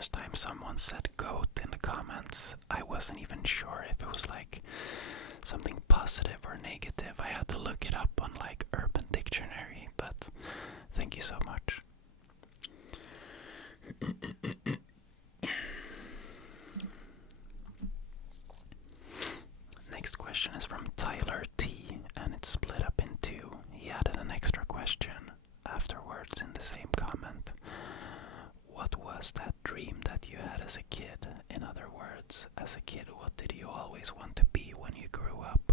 first time someone said goat in the comments, I wasn't even sure if it was like something positive or negative. I had to look it up on like Urban Dictionary, but thank you so much. Next question is from Tyler T, and it's split up in two. He added an extra question afterwards in the same comment. What was that dream that you had as a kid? In other words, as a kid, what did you always want to be when you grew up?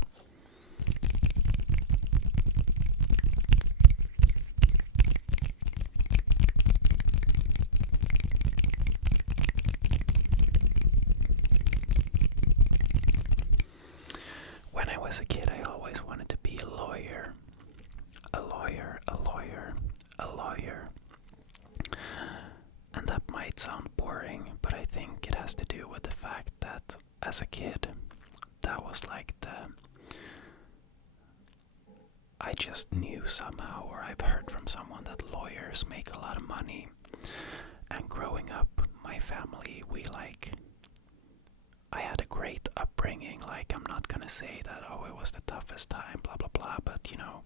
When I was a kid, I always wanted to be a lawyer. A lawyer, a lawyer, a lawyer. And that might sound boring, but I think it has to do with the fact that as a kid, that was like I just knew somehow, or I've heard from someone, that lawyers make a lot of money. And growing up, my family, I had a great upbringing. Like, I'm not gonna say that, oh, it was the toughest time, blah, blah, blah, but, you know,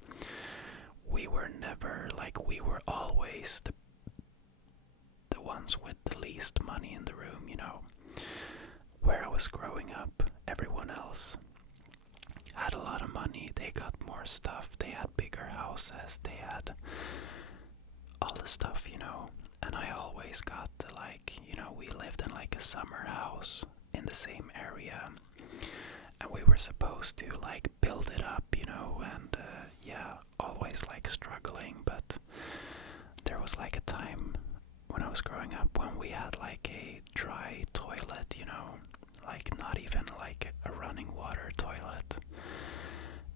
we were never, we were always the ones with the least money in the room, you know. Where I was growing up, everyone else had a lot of money. They got more stuff. They had bigger houses. They had all the stuff, you know. And I always got we lived in like a summer house in the same area. And we were supposed to build it up, you know, and always struggling. But there was a time when I was growing up when we had a dry toilet, you know, not even a running water toilet.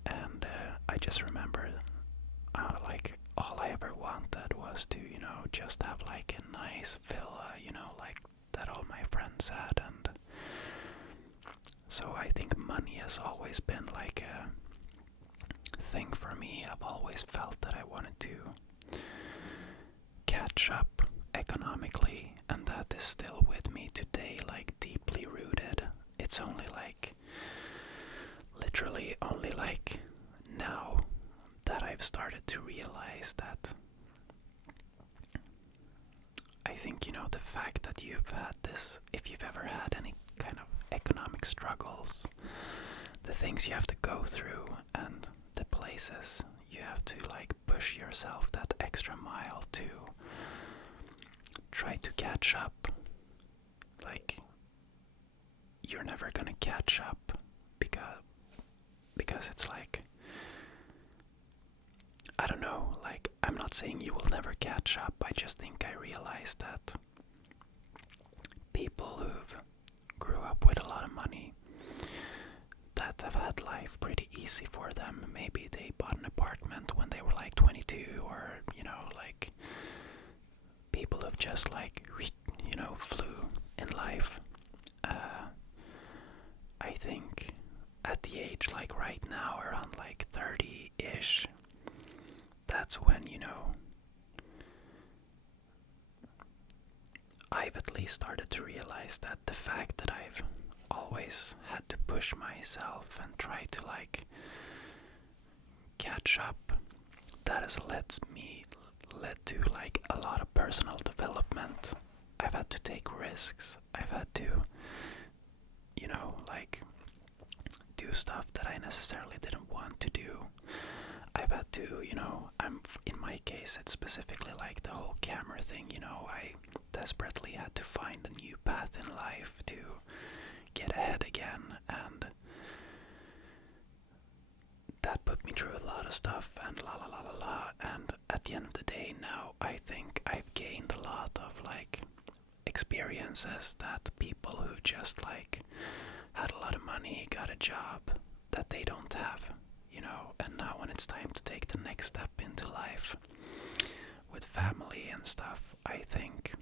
And I just remember all I ever wanted was to, you know, just have a nice villa, you know, that all my friends had. And so I think money has always been a thing for me. I've always felt that I wanted to catch up economically, and that is still with me today, deeply rooted. It's only literally only now that I've started to realize that I think, you know, the fact that you've had this, if you've ever had any kind of economic struggles, the things you have to go through and the places you have to push yourself that extra mile to try to catch up. You're never gonna catch up because it's I don't know, I'm not saying you will never catch up. I just think I realized that people who've grew up with a lot of money, that have had life pretty easy for them. Maybe they bought an apartment when they were 22, or, you know, people who've just you know, flew in life. I think at the age right now, around 30-ish, that's when, you know, I've at least started to realize that the fact that I've always had to push myself and try to catch up, that has led to a lot of personal development. I've had to take risks. I've had to, you know, do stuff that I necessarily didn't want to do. I've had to, you know, in my case, it's specifically the whole camera thing, you know. I desperately had to find a new path in life to get ahead again, and that put me through a lot of stuff, and and at the end of the day now, I think I've gained a lot of experiences that people who just had a lot of money, got a job that they don't have, you know. And now when it's time to take the next step into life with family and stuff, I think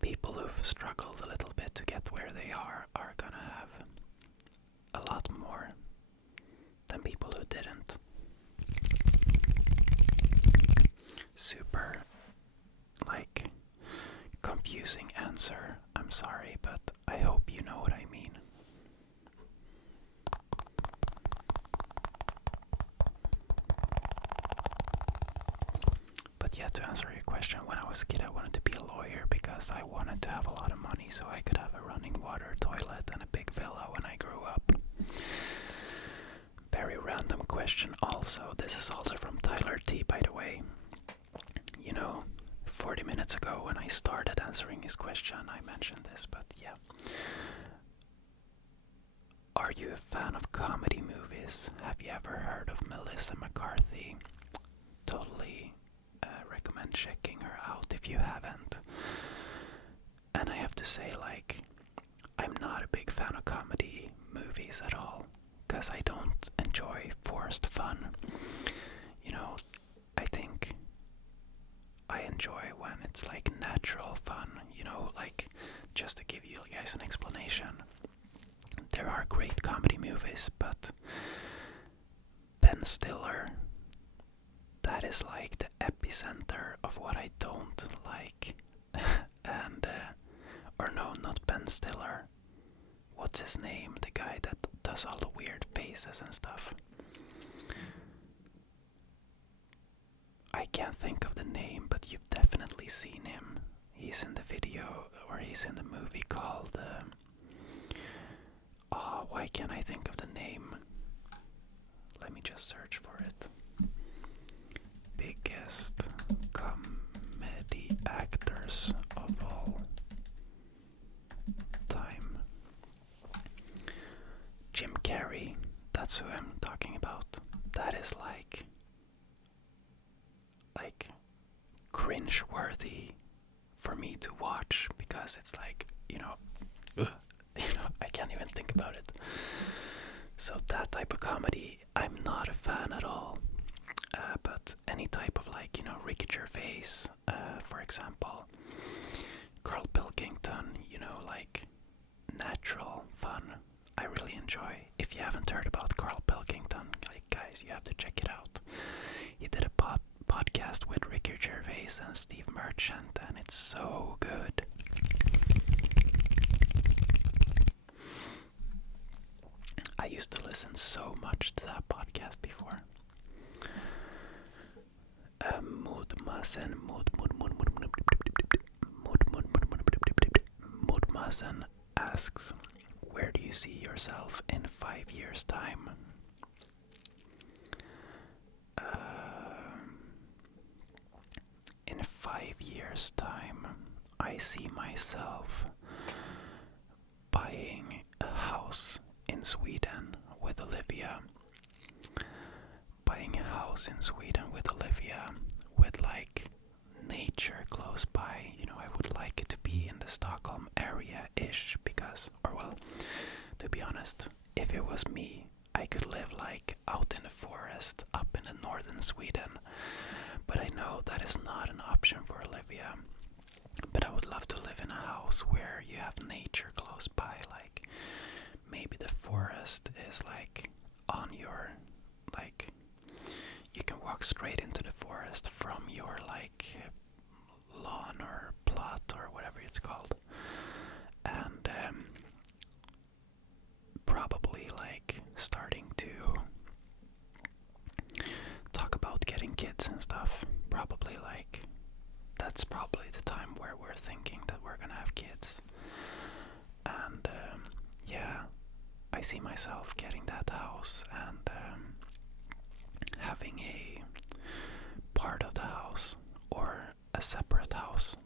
people who've struggled a little bit to get where they are gonna have a lot more than people who didn't. Super confusing confusing answer. I'm sorry, but I hope you know what I mean. But yeah, to answer your question, when I was a kid I wanted to be a lawyer because I wanted to have a lot of money so I could have a running water toilet and a big villa when I grew up. Very random question also. This is also from Tyler T, by the way. 40 minutes ago when I started answering his question I mentioned this, but yeah. Are you a fan of comedy movies? Have you ever heard of Melissa McCarthy? Totally recommend checking her out if you haven't. And I have to say, I'm not a big fan of comedy movies at all, because I don't enjoy forced fun. I think I enjoy when it's natural fun, just to give you guys an explanation. There are great comedy movies, but Ben Stiller, that is the epicenter of what I don't like. And, or no, not Ben Stiller. What's his name? The guy that does all the weird faces and stuff. I can't think of the name, but you've definitely seen him. He's in the video, or he's in the movie called... why can't I think of the name? Let me just search for it. Biggest comedy actors of all time. Jim Carrey, that's who I'm talking about. That is cringe-worthy for me to watch, because it's I can't even think about it. So that type of comedy, I'm not a fan at all. But any type of Ricky Gervais, for example, Carl Pilkington, natural fun, I really enjoy. If you haven't heard about Carl Pilkington, guys, you have to check it out. He did a podcast with Ricky Gervais and Steve Merchant, and it's so good. I used to listen so much to that podcast before. Mudmasen asks, where do you see yourself in 5 years' time? In 5 years' time, I see myself buying a house in Sweden with Olivia. Buying a house in Sweden with Olivia with nature close by. I would like it to be in the Stockholm area-ish, because, to be honest, if it was me, I could live out in the forest up in the northern Sweden. But I know that is not an option for Olivia. But I would love to live in a house where you have nature close by, maybe the forest is on your, you can walk straight into the forest from your lawn or plot or whatever it's called. And probably starting to talk about getting kids and stuff. Probably that's probably the time where we're thinking that we're gonna have kids. And yeah, I see myself getting that house and having a part of the house or a separate house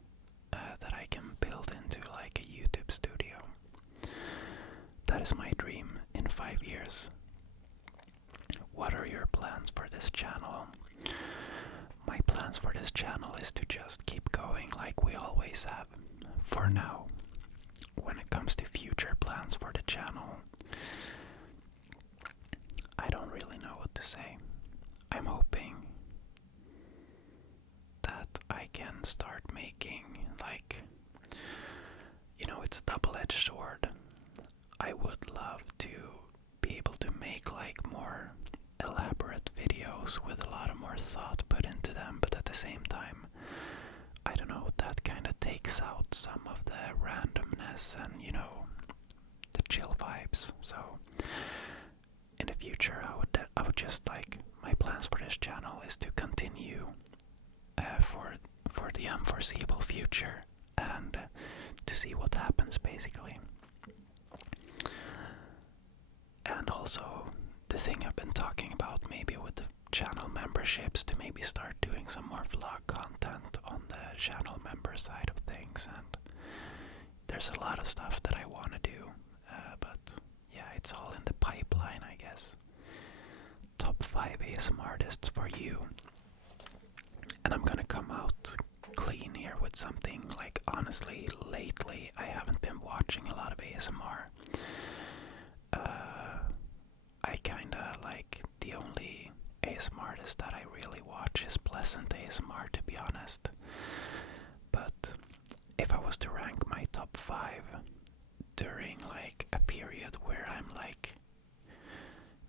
that I can build into a YouTube studio. That is my dream in 5 years. What are your plans for this channel? My plans for this channel is to just keep going like we always have. For now, when it comes to future plans for the channel, I don't really know what to say. I'm hoping that I can start making it's a double-edged sword. I would love to be able to make more elaborate videos with a lot of more thought put into them, but at the same time, I don't know, that kind of takes out some of jazz and, you know, the chill vibes. So in the future, I would just like, my plans for this channel is to continue for the unforeseeable future and to see what happens, basically. And also the thing I've been talking about, maybe with the channel memberships, to maybe start doing some more vlog content on the channel member side of things. And there's a lot of stuff that I want to do, but yeah, it's all in the pipeline, I guess. Top 5 ASMR artists for you. And I'm gonna come out clean here with something. Like, honestly, lately I haven't been watching a lot of ASMR. I kinda like, the only ASMR artist that I really watch is Pleasant ASMR, to be honest. But if I was to rank my top 5 during like a period where I'm like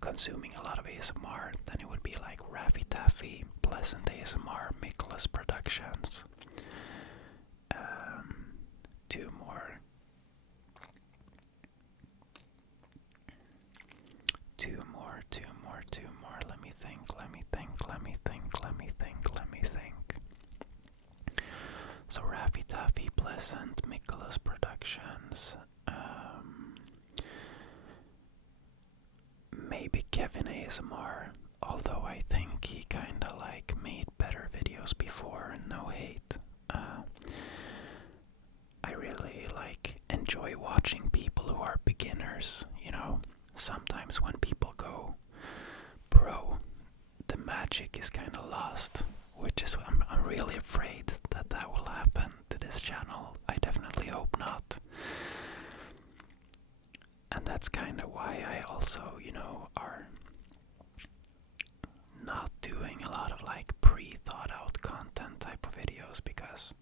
consuming a lot of ASMR, then it would be like Raffy Taffy, Pleasant ASMR, Miklas Productions. Two more. Let me think. So Raffy Taffy, Pleasant, Miklas Productions. Maybe Kevin ASMR, although I think he kinda like made better videos before, no hate. I really like enjoy watching people who are beginners, you know. Sometimes when people go pro, the magic is kinda lost, which is, I'm really afraid that will happen to this channel. I definitely hope not. And that's kind of why I also, you know, are not doing a lot of like pre-thought out content type of videos, because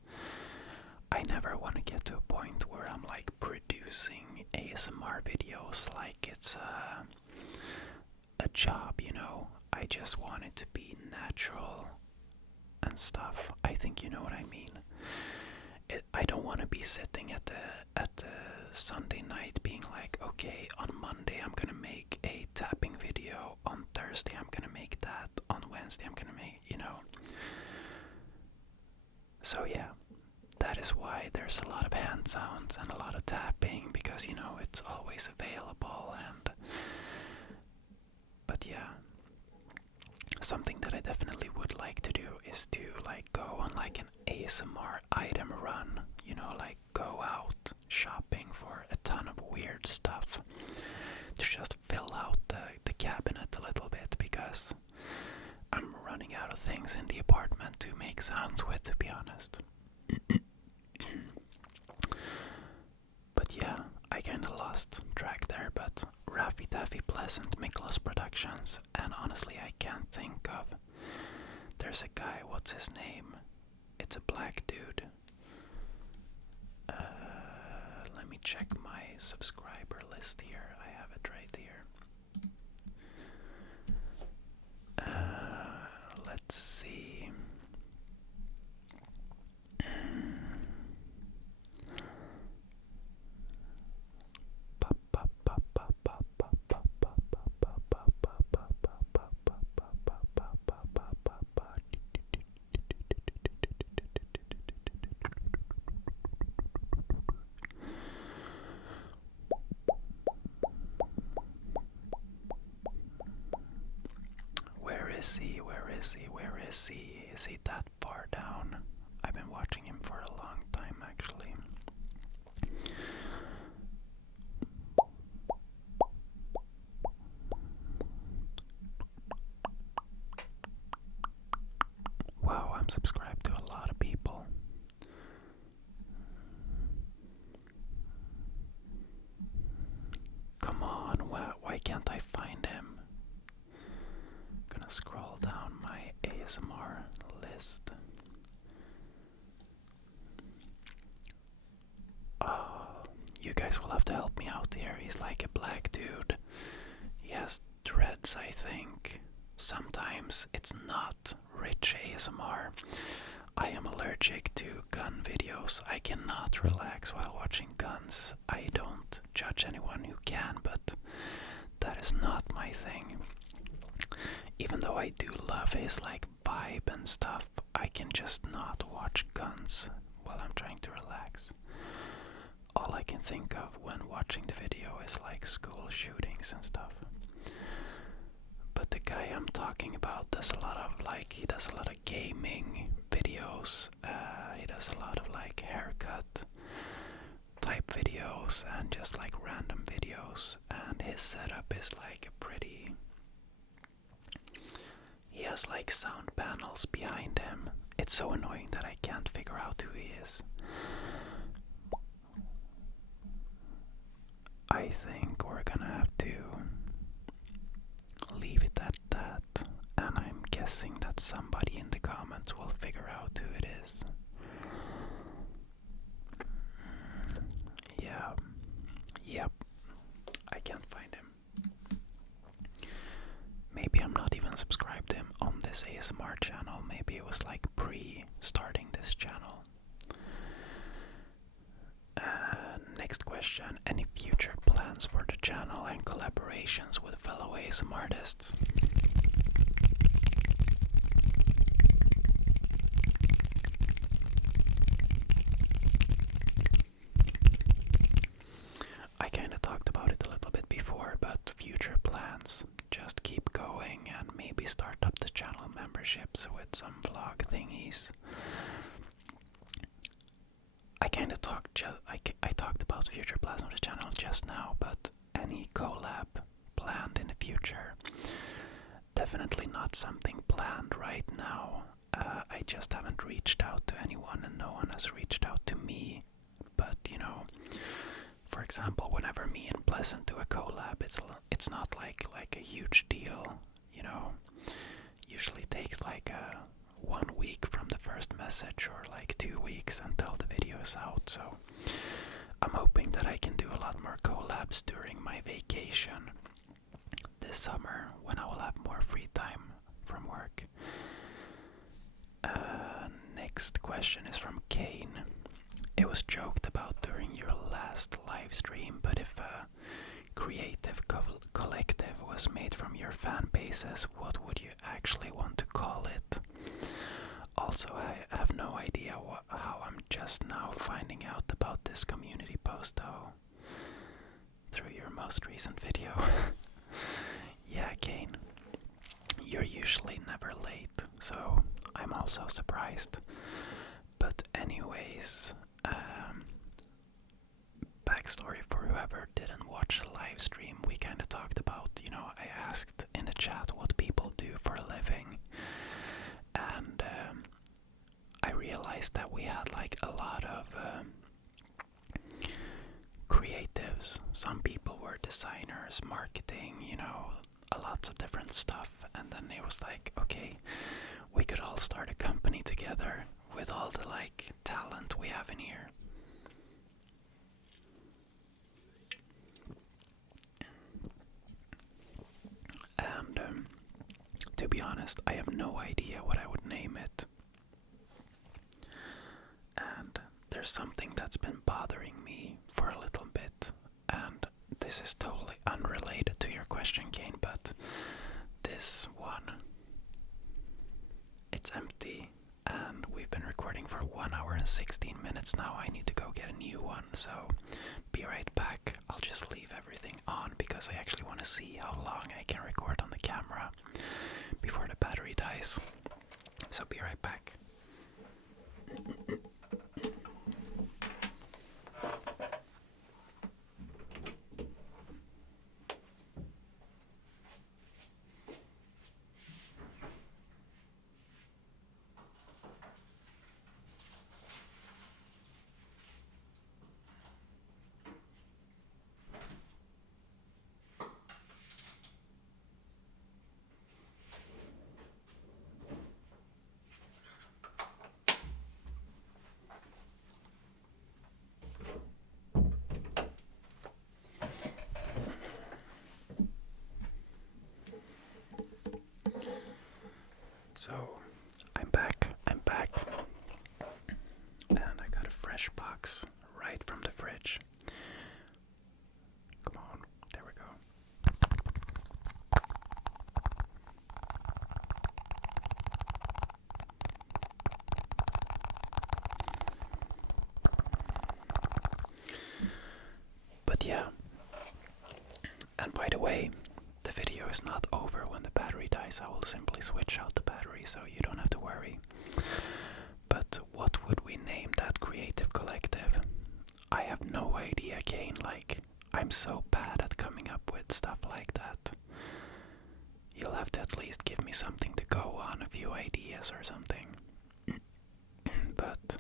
I never want to get to a point where I'm like producing ASMR videos like it's a job, you know. I just want it to be natural and stuff. I think you know what I mean. I don't want to be sitting at the Sunday night being like, okay, on Monday I'm gonna make a tapping video, on Thursday I'm gonna make that, on Wednesday I'm gonna make, you know. So yeah, that is why there's a lot of hand sounds and a lot of tapping, because, you know, it's always available. And but yeah, something that I definitely would like to do is to like go on like an ASMR item run, you know, like go out shopping for a ton of weird stuff to just fill out the cabinet a little bit, because I'm running out of things in the apartment to make sounds with, to be honest. But yeah, I kinda lost track there, but Raffy Taffy, Pleasant, Miklas Productions, and honestly I can't think of, there's a guy, what's his name? It's a black dude. Let me check my subscriber list here. I have it right here. Let's see. Where is he? Is he that far down? I've been watching him for a long time, actually. Wow, I'm subscribed to a lot of people. Come on, why can't I find him? Gonna scroll down my ASMR list. Oh, you guys will have to help me out here. He's like a black dude. He has dreads, I think. Sometimes it's not rich ASMR. I am allergic to gun videos. I cannot relax while watching guns. I don't judge anyone who can, but that is not my thing. Even though I do love his like vibe and stuff, I can just not watch guns while I'm trying to relax. All I can think of when watching the video is like school shootings and stuff. But the guy I'm talking about does a lot of like, he does a lot of gaming videos. He does a lot of like haircut type videos and just like random videos. And his setup is like a pretty... He has like sound panels behind him. It's so annoying that I can't figure out who he is. I think we're gonna have to leave it at that, and I'm guessing that somebody in the comments will figure out who it is. Yeah, yep, I can't find him. Maybe I'm not even subscribed to him on this ASMR channel. Maybe it was like pre-starting this channel. Next question, any future plans for the channel and collaborations with fellow ASMR artists? I kind of talked about it a little bit before, but future plans, just keep going and maybe start up the channel memberships with some vlog thingies. I kind of talked I talked about future plans on the channel just now, but any collab planned in the future? Definitely not something planned right now. I just haven't reached out to anyone and no one has reached out to me. But you know, for example, whenever me and Pleasant do a collab, it's not like a huge deal, you know. Usually takes like 1 week from the first message or like 2 weeks until the video is out, so I'm hoping that I can do a lot more collabs during my vacation this summer when I will have more free time from work. Next question is from Kane. It was joked about during your last live stream, but if a creative collective was made from your fan bases, what would you actually want to call it? Also, I have no idea how I'm just now finding out about this community post though, through your most recent video. Yeah, Kane, you're usually never late, so I'm also surprised. But anyways, backstory for whoever didn't watch the live stream, we kind of talked about, you know, I asked in the chat what people do for a living, and I realized that we had like a lot of creatives. Some people were designers, marketing, you know, a lot of different stuff, and then it was like, okay, we could all start a company together with all the like talent we have in here. And to be honest, I have no idea what I would name it. And there's something that's been bothering me for a little bit, and this is totally unrelated to your question, Kane, but this one, it's empty, and we've been recording for 1 hour and 16 minutes now. I need to go get a new one, so be right back. I'll just leave everything on because I actually want to see how long I can record on the camera before the battery dies. So be right back. box right from the fridge. Come on, there we go. But yeah, and by the way, the video is not over when the battery dies. I will simply switch out the battery so you don't have to worry. But what would we name that creative collective? I have no idea, Kane. Like, I'm so bad at coming up with stuff like that. You'll have to at least give me something to go on, a few ideas or something. But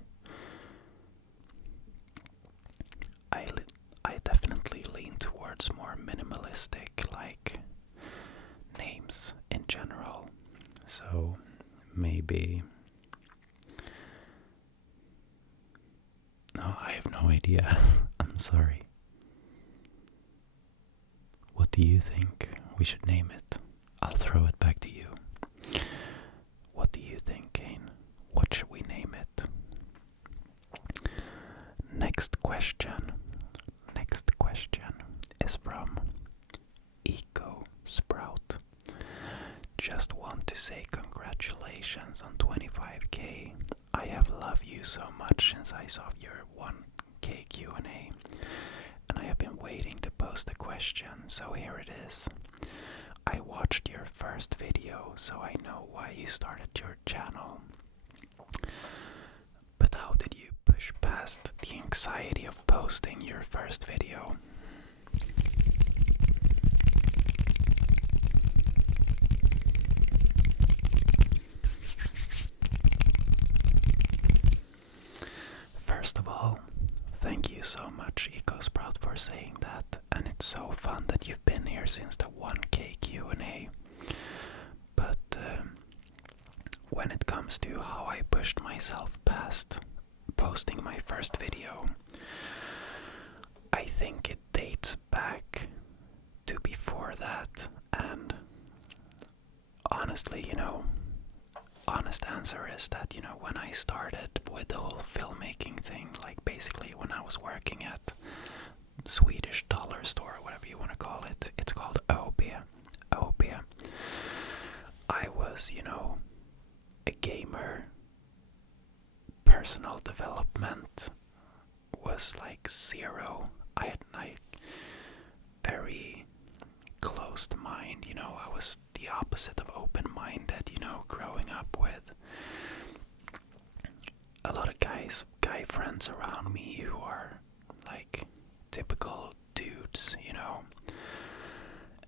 I definitely lean towards more minimalistic, like, names in general. So maybe... No, I have no idea. I'm sorry. What do you think we should name it? I'll throw it back to you. What do you think, Kane? What should we name it? Next question. Next question is from Eco Sprout. Just want to say congratulations on 25k. I have loved you so much since I saw your 1k Q&A, and I have been waiting to post a question, so here it is. I watched your first video, so I know why you started your channel. But how did you push past the anxiety of posting your first video? First of all, thank you so much, EcoSprout, for saying that, and it's so fun that you've been here since the 1k Q&A. But when it comes to how I pushed myself past posting my first video, I think it dates back to before that, and honestly, honest answer is that, when I started with the whole filmmaking thing, like basically when I was working at Swedish dollar store, or whatever you want to call it, it's called OB. I was, a gamer. Personal development was like zero. I had like very closed mind, I was the opposite of open-minded, growing up with a lot of guy friends around me who are like typical dudes,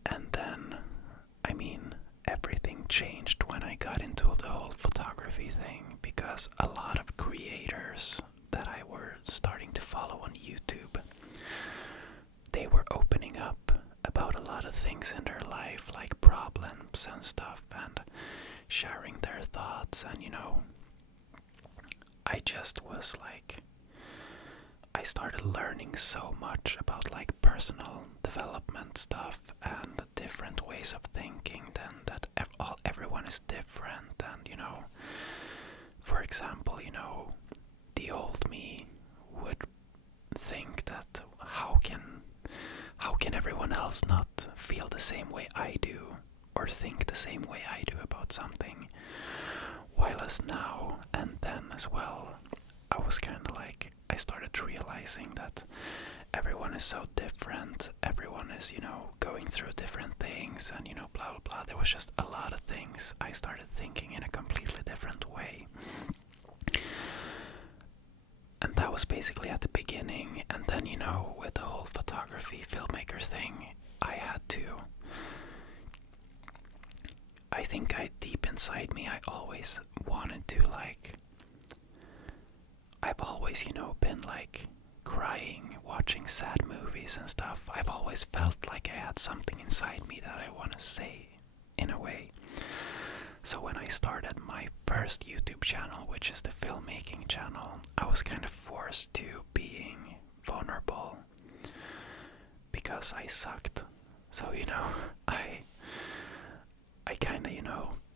and then, everything changed when I got into the whole photography thing, because a lot of creators that I were starting to follow on YouTube, they were opening up about a lot of things in their life, like problems and stuff, and sharing their thoughts, and I just was like, I started learning so much about like personal development stuff and different ways of thinking, then that everyone is different, and for example, the old me would think that how can everyone else not feel the same way I do, or think the same way I do about something, while as now and then as well, I was kind of like, I started realizing that everyone is so different, everyone is, going through different things, and blah blah blah. There was just a lot of things I started thinking in a completely different way. And that was basically at the beginning, and then, with the whole photography filmmaker thing, I think deep inside me, I always wanted to, like, I've always, been like crying, watching sad movies and stuff. I've always felt like I had something inside me that I want to say, in a way. So when I started my first YouTube channel, which is the filmmaking channel, I was kind of forced to being vulnerable, because I sucked. So, I kind of,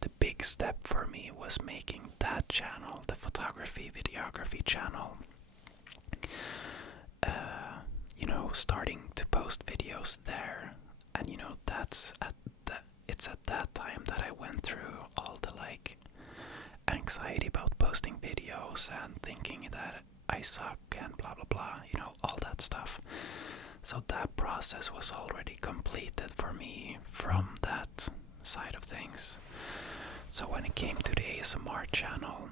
the big step for me was making that channel, the photography, videography channel. starting to post videos there. And it's at that time that I went through all the like anxiety about posting videos and thinking that I suck and blah blah blah, all that stuff. So that process was already completed for me from that side of things. So when it came to the ASMR channel,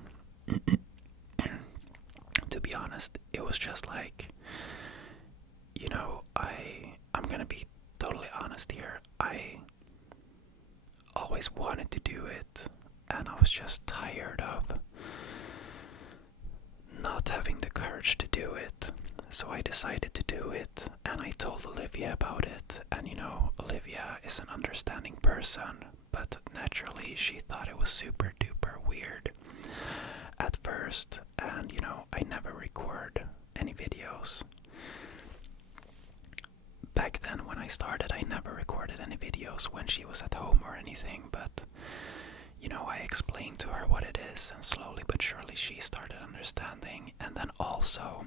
to be honest, it was just like, I'm gonna be totally honest here. I always wanted to do it, and I was just tired of not having the courage to do it. So I decided to do it, and I told Olivia about it. And Olivia is an understanding person, but naturally she thought it was super duper weird at first. And I never record any videos. Back then when I started, I never recorded any videos when she was at home or anything, but I explained to her what it is, and slowly but surely she started understanding. And then also,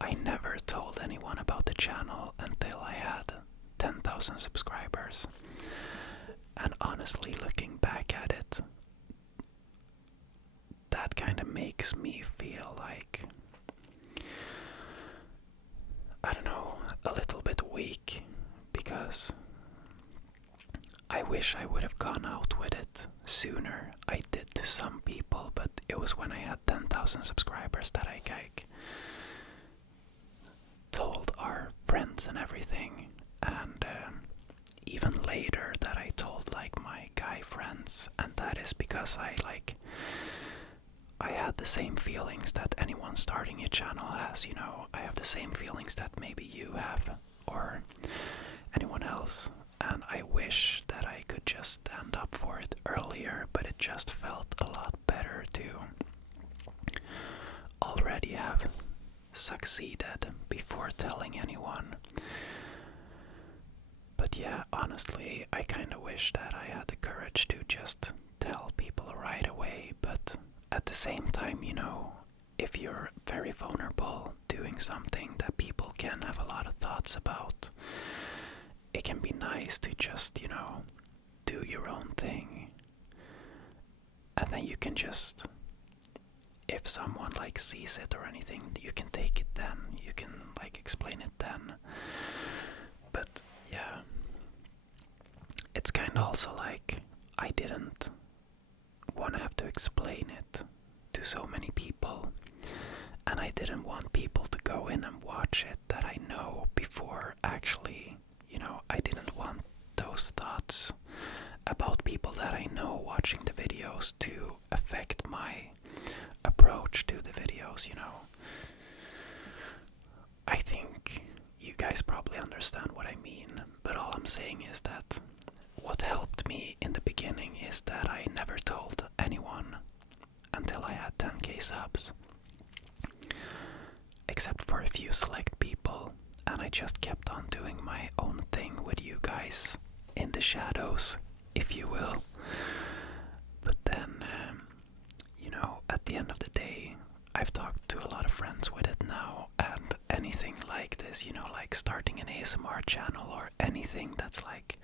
I never told anyone about the channel until I had 10,000 subscribers. And honestly, looking back at it, that kind of makes me feel like, I don't know, a little bit weak, because I wish I would have gone out with it sooner. I did to some people, but it was when I had 10,000 subscribers that I told our friends and everything. And even later that I told like my guy friends, and that is because I had the same feelings that anyone starting a channel has. I have the same feelings that maybe you have or anyone else. And I wish that I could just stand up for it earlier, but it just felt a lot better to already have succeeded before telling anyone. But yeah, honestly, I kind of wish that I had the courage to just tell people right away. But at the same time, if you're very vulnerable doing something that people can have a lot of thoughts about, it can be nice to just, do your own thing. And then you can just, if someone like sees it or anything, you can take it then. You can like explain it then. But yeah, it's kind of also like I didn't want to have to explain it to so many people. And I didn't want people to go in and watch it that I know before actually. I didn't want those thoughts about people that I know watching the videos to affect my approach to the videos. I think you guys probably understand what I mean, but all I'm saying is that what helped me in the beginning is that I never told anyone until I had 10k subs, except for a few select people. And I just kept on doing my own thing with you guys in the shadows, if you will. But then, at the end of the day, I've talked to a lot of friends with it now, and anything like this, like starting an ASMR channel or anything that's like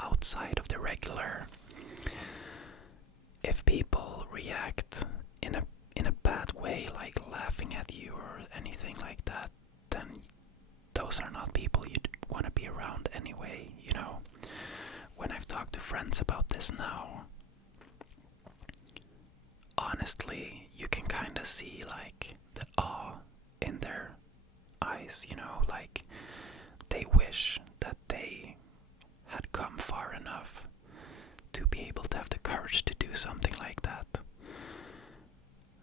outside of the regular, if people react in a bad way, like laughing at you or anything like that, then those are not people you'd want to be around anyway. When I've talked to friends about this now, honestly, you can kind of see like the awe in their eyes, like they wish that they had come far enough to be able to have the courage to do something like that.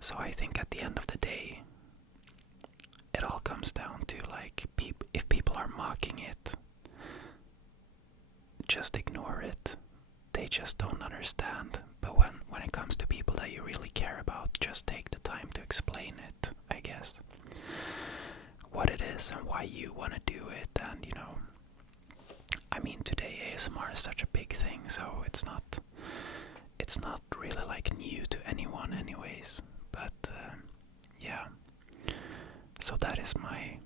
So I think at the end of the day, it all comes down to like, if people are mocking it, just ignore it. They just don't understand. But when it comes to people that you really care about, just take the time to explain it, I guess. What it is and why you want to do it. And I mean, today ASMR is such a big thing, so it's not really like new to anyone anyways. But yeah. So that is my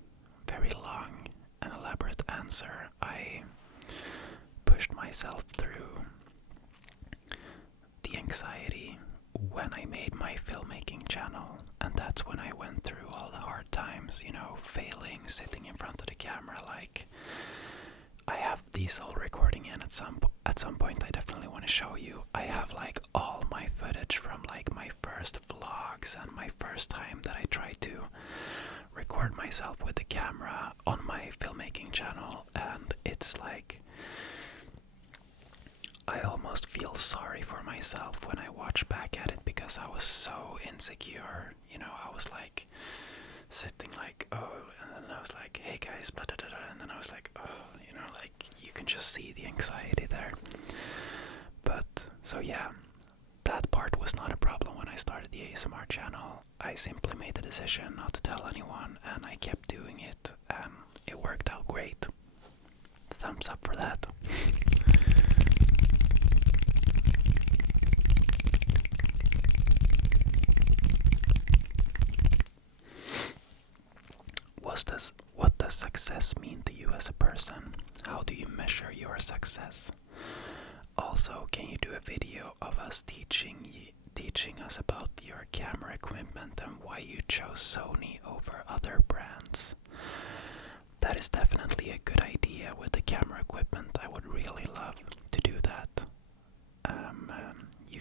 very long and answer. I pushed myself through the anxiety when I made my filmmaking channel, and that's when I went through all the hard times, you know, failing, sitting in front of the camera. Like, I have these all recording in at some point. I definitely want to show you. I have like all my footage from like my first vlogs and my first time that I tried to record myself with the camera on my filmmaking channel, and it's like I almost feel sorry for myself when I watch back at it, because I was so insecure. You know, I was like sitting like, oh, and then I was like, hey guys, blah, blah, blah, blah, and then I was like, oh, you know, like you can just see the anxiety there. But so yeah, that part was not a problem when I started the ASMR channel. I simply made the decision not to tell anyone, and I kept doing it, and it worked out great. Thumbs up for that. What does success mean to you as a person? How do you measure your success? Also, can you do a video of us teaching us about your camera equipment and why you chose Sony over other brands? That is definitely a good idea with the camera equipment. I would really love to do that. You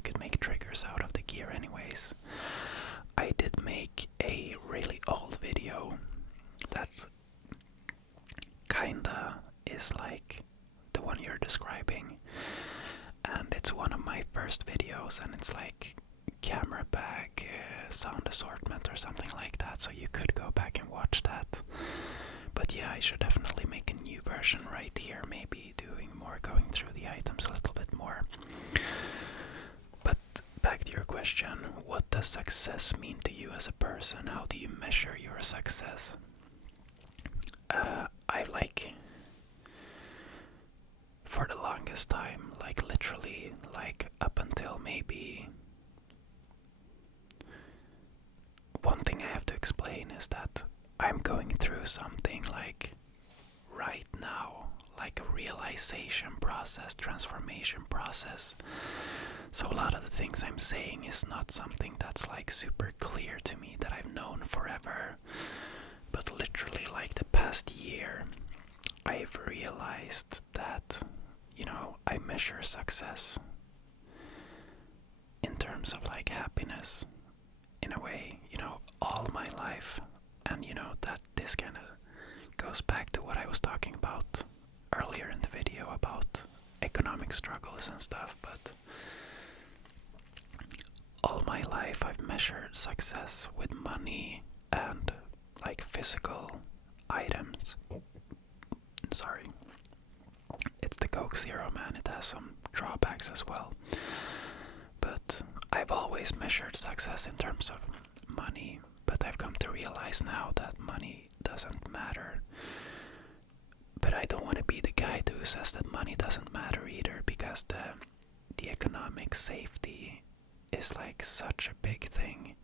could make triggers out of the gear anyways. I did make a really old video that kinda is like the one you're describing, and it's one of my first videos, and it's like camera bag sound assortment or something like that, so you could go back and watch that. But yeah, I should definitely make a new version right here, maybe going through the items a little bit more. But back to your question, what does success mean to you as a person? How do you measure your success? I like, for the longest time, like literally, like up until maybe, one thing I have to explain is that I'm going through something like right now, like a realization process, transformation process. So a lot of the things I'm saying is not something that's like super clear to me that I've known forever. But literally like the past year, I've realized that, you know, I measure success in terms of like happiness in a way, you know, all my life. And you know, that this kind of goes back to what I was talking about earlier in the video about economic struggles and stuff, but all my life I've measured success with money and like physical items. Sorry, it's the Coke Zero, man. It has some drawbacks as well, but I've always measured success in terms of money. But I've come to realize now that money doesn't matter. But I don't want to be the guy who says that money doesn't matter either, because the economic safety is like such a big thing.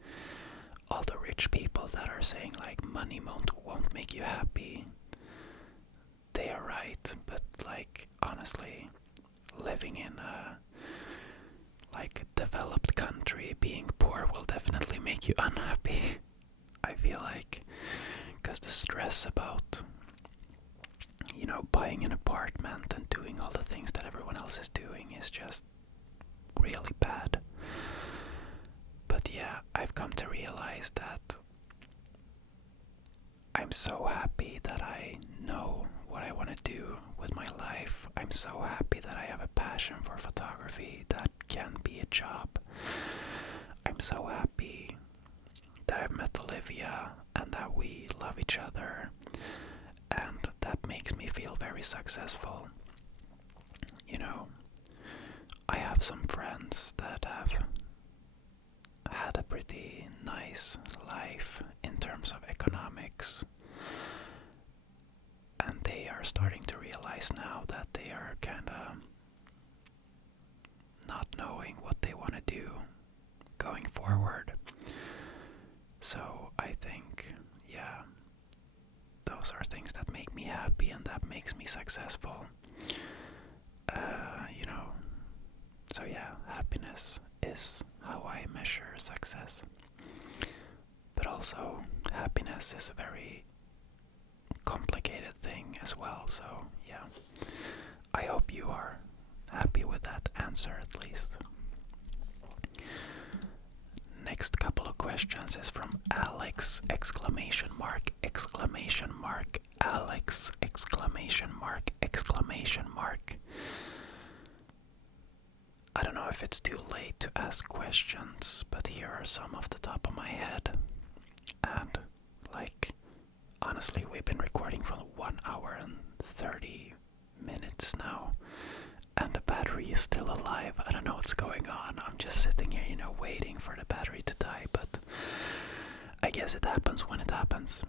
All the rich people that are saying like money won't make you happy, they are right. But like honestly, living in a like developed country, being poor will definitely make you unhappy. I feel like, because the stress about, you know, buying an apartment and doing all the things that everyone else is doing is just really bad. But yeah, I've come to realize that I'm so happy that I know what I want to do with my life. I'm so happy that I have a passion for photography that can be a job. I'm so happy that I've met Olivia and that we love each other, and that makes me feel very successful. You know, I have some friends that have had a pretty nice life in terms of economics, and they are starting to realize now that they are kind of not knowing what they want to do going forward. So I think, yeah, those are things that make me me happy and that makes me successful. You know, so yeah, happiness is how I measure success. But also, happiness is a very complicated thing as well, so yeah. I hope you are happy with that answer at least. Next couple of questions is from Alex, exclamation mark, exclamation mark, Alex, exclamation mark, exclamation mark. I don't know if it's too late to ask questions, but here are some off the top of my head. And, like, honestly, we've been recording for 1 hour and 30 minutes now, and the battery is still alive. I don't know what's going on. I'm just sitting here, you know, waiting for the battery to die, but I guess it happens when it happens.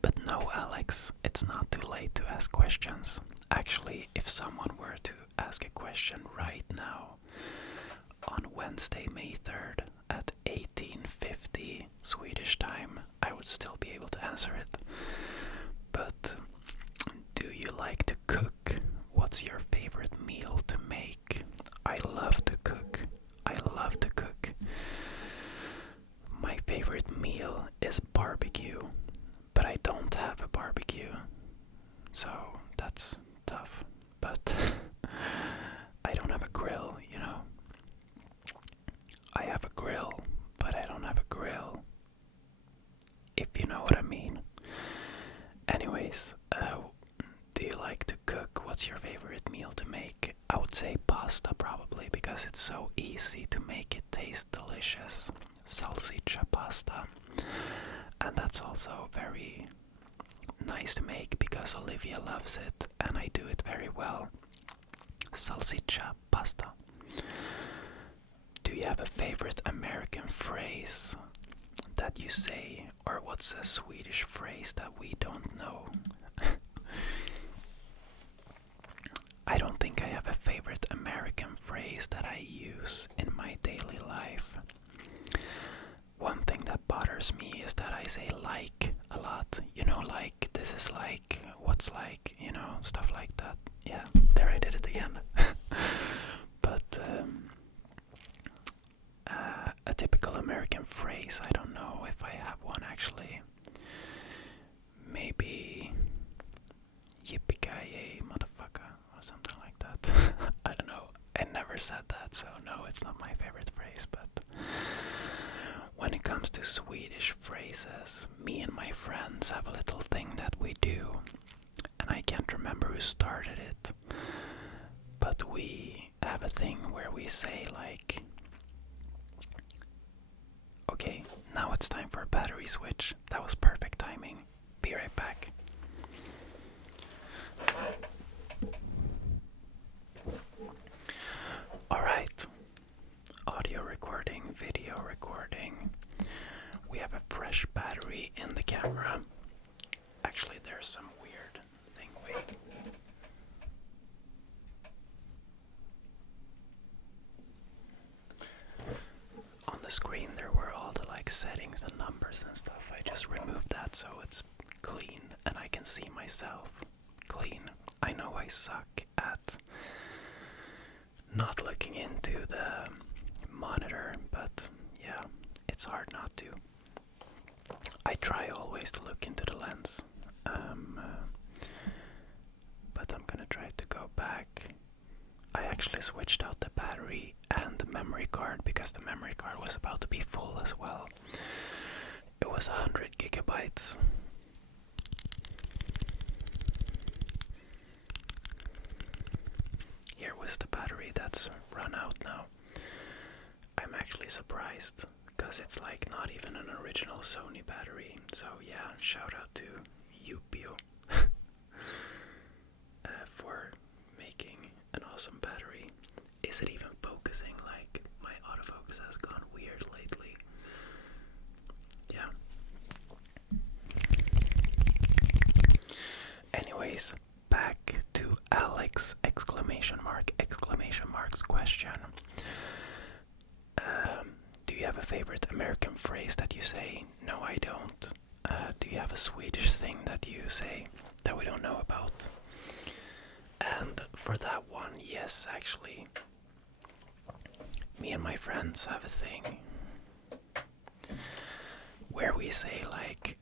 But no, Alex, it's not too late to ask questions. Actually, if someone were to ask a question right now, on Wednesday, May 3rd, at 1850 Swedish time, I would still be able to answer it. But do you like to cook? What's your favorite meal to make? I love to cook. I love to cook. My favorite meal is barbecue, but I don't have a barbecue, so that's tough. But I don't have a grill, you know. I have a grill, but I don't have a grill, if you know what I mean. Anyways, do you like to cook? What's your favorite meal to make? I would say pasta probably, because it's so easy to make it taste delicious. Salsiccia pasta. And that's also very nice to make because Olivia loves it and I do it very well. Salsiccia pasta. Do you have a favorite American phrase that you say, or what's a Swedish phrase that we don't know? I don't think I have a favorite American phrase that I use in my daily life. One thing that bothers me is that I say like a lot. You know, like, this is like, what's like, you know, stuff like that. Yeah, there I did it again. But a typical American phrase, I don't know if I have one actually. Maybe yippee-ki-yay, motherfucker, or something like that. I don't know. I never said that, so no, it's not my favorite phrase. But when it comes to Swedish phrases, me and my friends have a little thing that we do, and I can't remember who started it, but we have a thing where we say like, okay, now it's time for a battery switch. That was perfect timing. Be right back. Alright, audio recording, video recording. We have a fresh battery in the camera. Actually, there's some weird thing. Wait. On the screen there were all the like settings and numbers and stuff. I just removed that so it's clean and I can see myself clean. I know I suck at not looking into the monitor, but yeah, it's hard not to. I try always to look into the lens, but I'm gonna try to go back. I actually switched out the battery and the memory card because the memory card was about to be full as well. It was 100 gigabytes. Here was the battery that's run out now. I'm actually surprised because it's like not even an original Sony battery. So yeah, shout out to Upio for making an awesome battery. Is it even focusing? Like, my autofocus has gone weird lately. Yeah. Anyways, back to Alex, exclamation mark's question. Do you have a favorite American phrase that you say? No, I don't. Do you have a Swedish thing that you say? that we don't know about. And for that one, yes, actually, me and my friends have a thing where we say like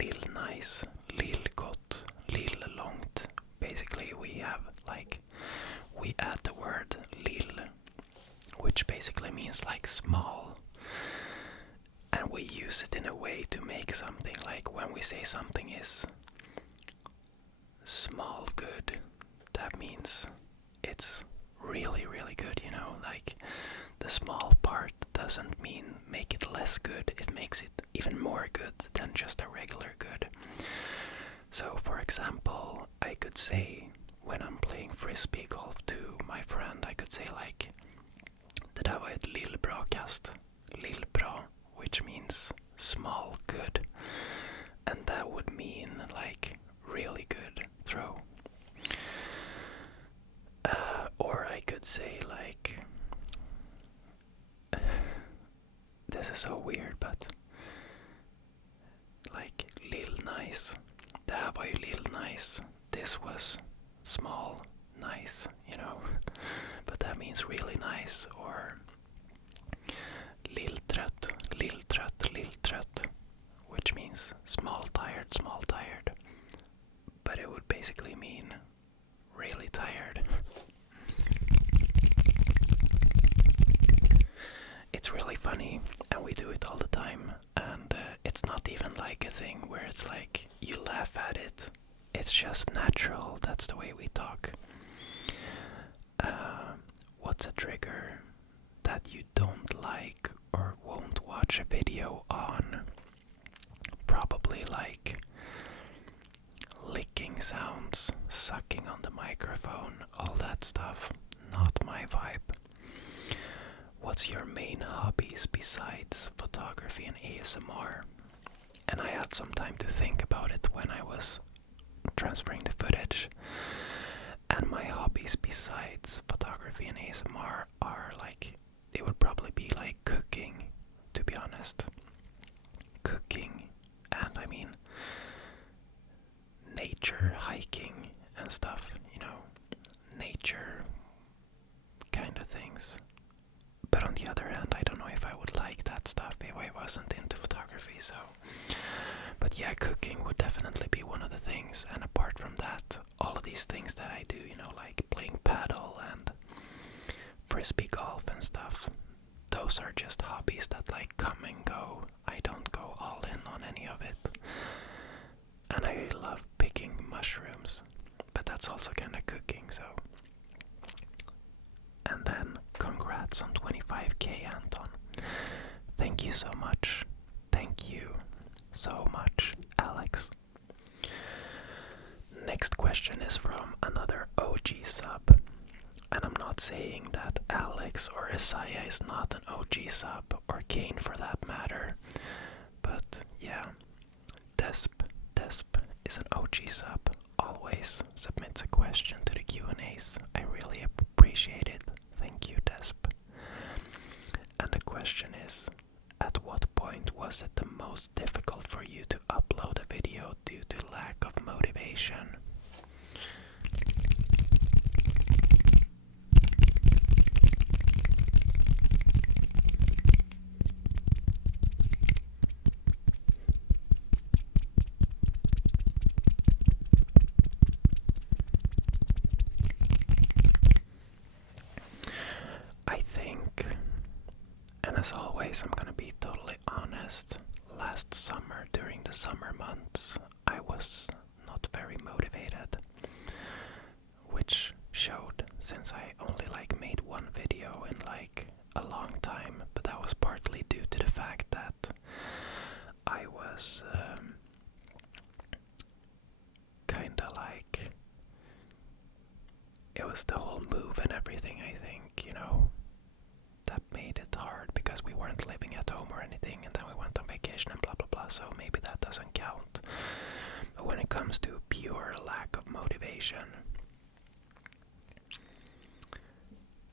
lill nice, lill gott, lill långt. Basically we add the word lill, which basically means like small, and we use it in a way to make something, like when we say something is small good, that means it's really, really good, you know, like the small part doesn't mean make it less good, it makes it even more good than just a regular good. So for example, I could say when I'm playing frisbee golf to my friend, I could say like det där var ett lillbra kast, lillbra, which means small good, and that would mean like really good throw. Or I could say like, this is so weird, but like lill nice, det här var ju lill nice, this was small nice, you know, but that means really nice. Or lill trött, lill trött, lill trött, which means small tired, but it would basically mean really tired. It's really funny, and we do it all the time, and it's not even like a thing where it's like you laugh at it. It's just natural, that's the way we talk. What's a trigger that you don't like or won't watch a video on? Probably like licking sounds, sucking on the microphone, all that stuff. Not my vibe. What's your main hobbies besides photography and ASMR? And I had some time to think about it when I was transferring the footage. And my hobbies besides photography and ASMR are like, it would probably be like cooking, to be honest. Cooking, and I mean nature, hiking and stuff, you know, nature kind of things. But on the other hand, I don't know if I would like that stuff if I wasn't into photography, so. But yeah, cooking would definitely be one of the things, and apart from that, all of these things that I do, you know, like playing paddle and frisbee golf and stuff, those are just hobbies that like come and go. I don't go all in on any of it. And I love picking mushrooms, but that's also kind of cooking, so. And then, congrats on 25k, Anton. Thank you so much. Thank you so much, Alex. Next question is from another OG sub. And I'm not saying that Alex or Isaiah is not an OG sub, or Kane for that matter. But yeah, Desp is an OG sub. Always submits a question to the Q&As. I really appreciate it. Thank you, Desp. And the question is, at what point was it the most difficult for you to upload a video due to lack of motivation? I think, and as always, I'm gonna be totally honest, last summer during the summer months I was not very motivated, which showed since I only like made one video in like a long time, but that was partly due to the fact that I was kinda like, it was the whole move and everything, I think, you know, that made it hard because we weren't living at home or anything, and then we went on vacation and blah blah blah, so maybe that doesn't count. But when it comes to pure lack of motivation,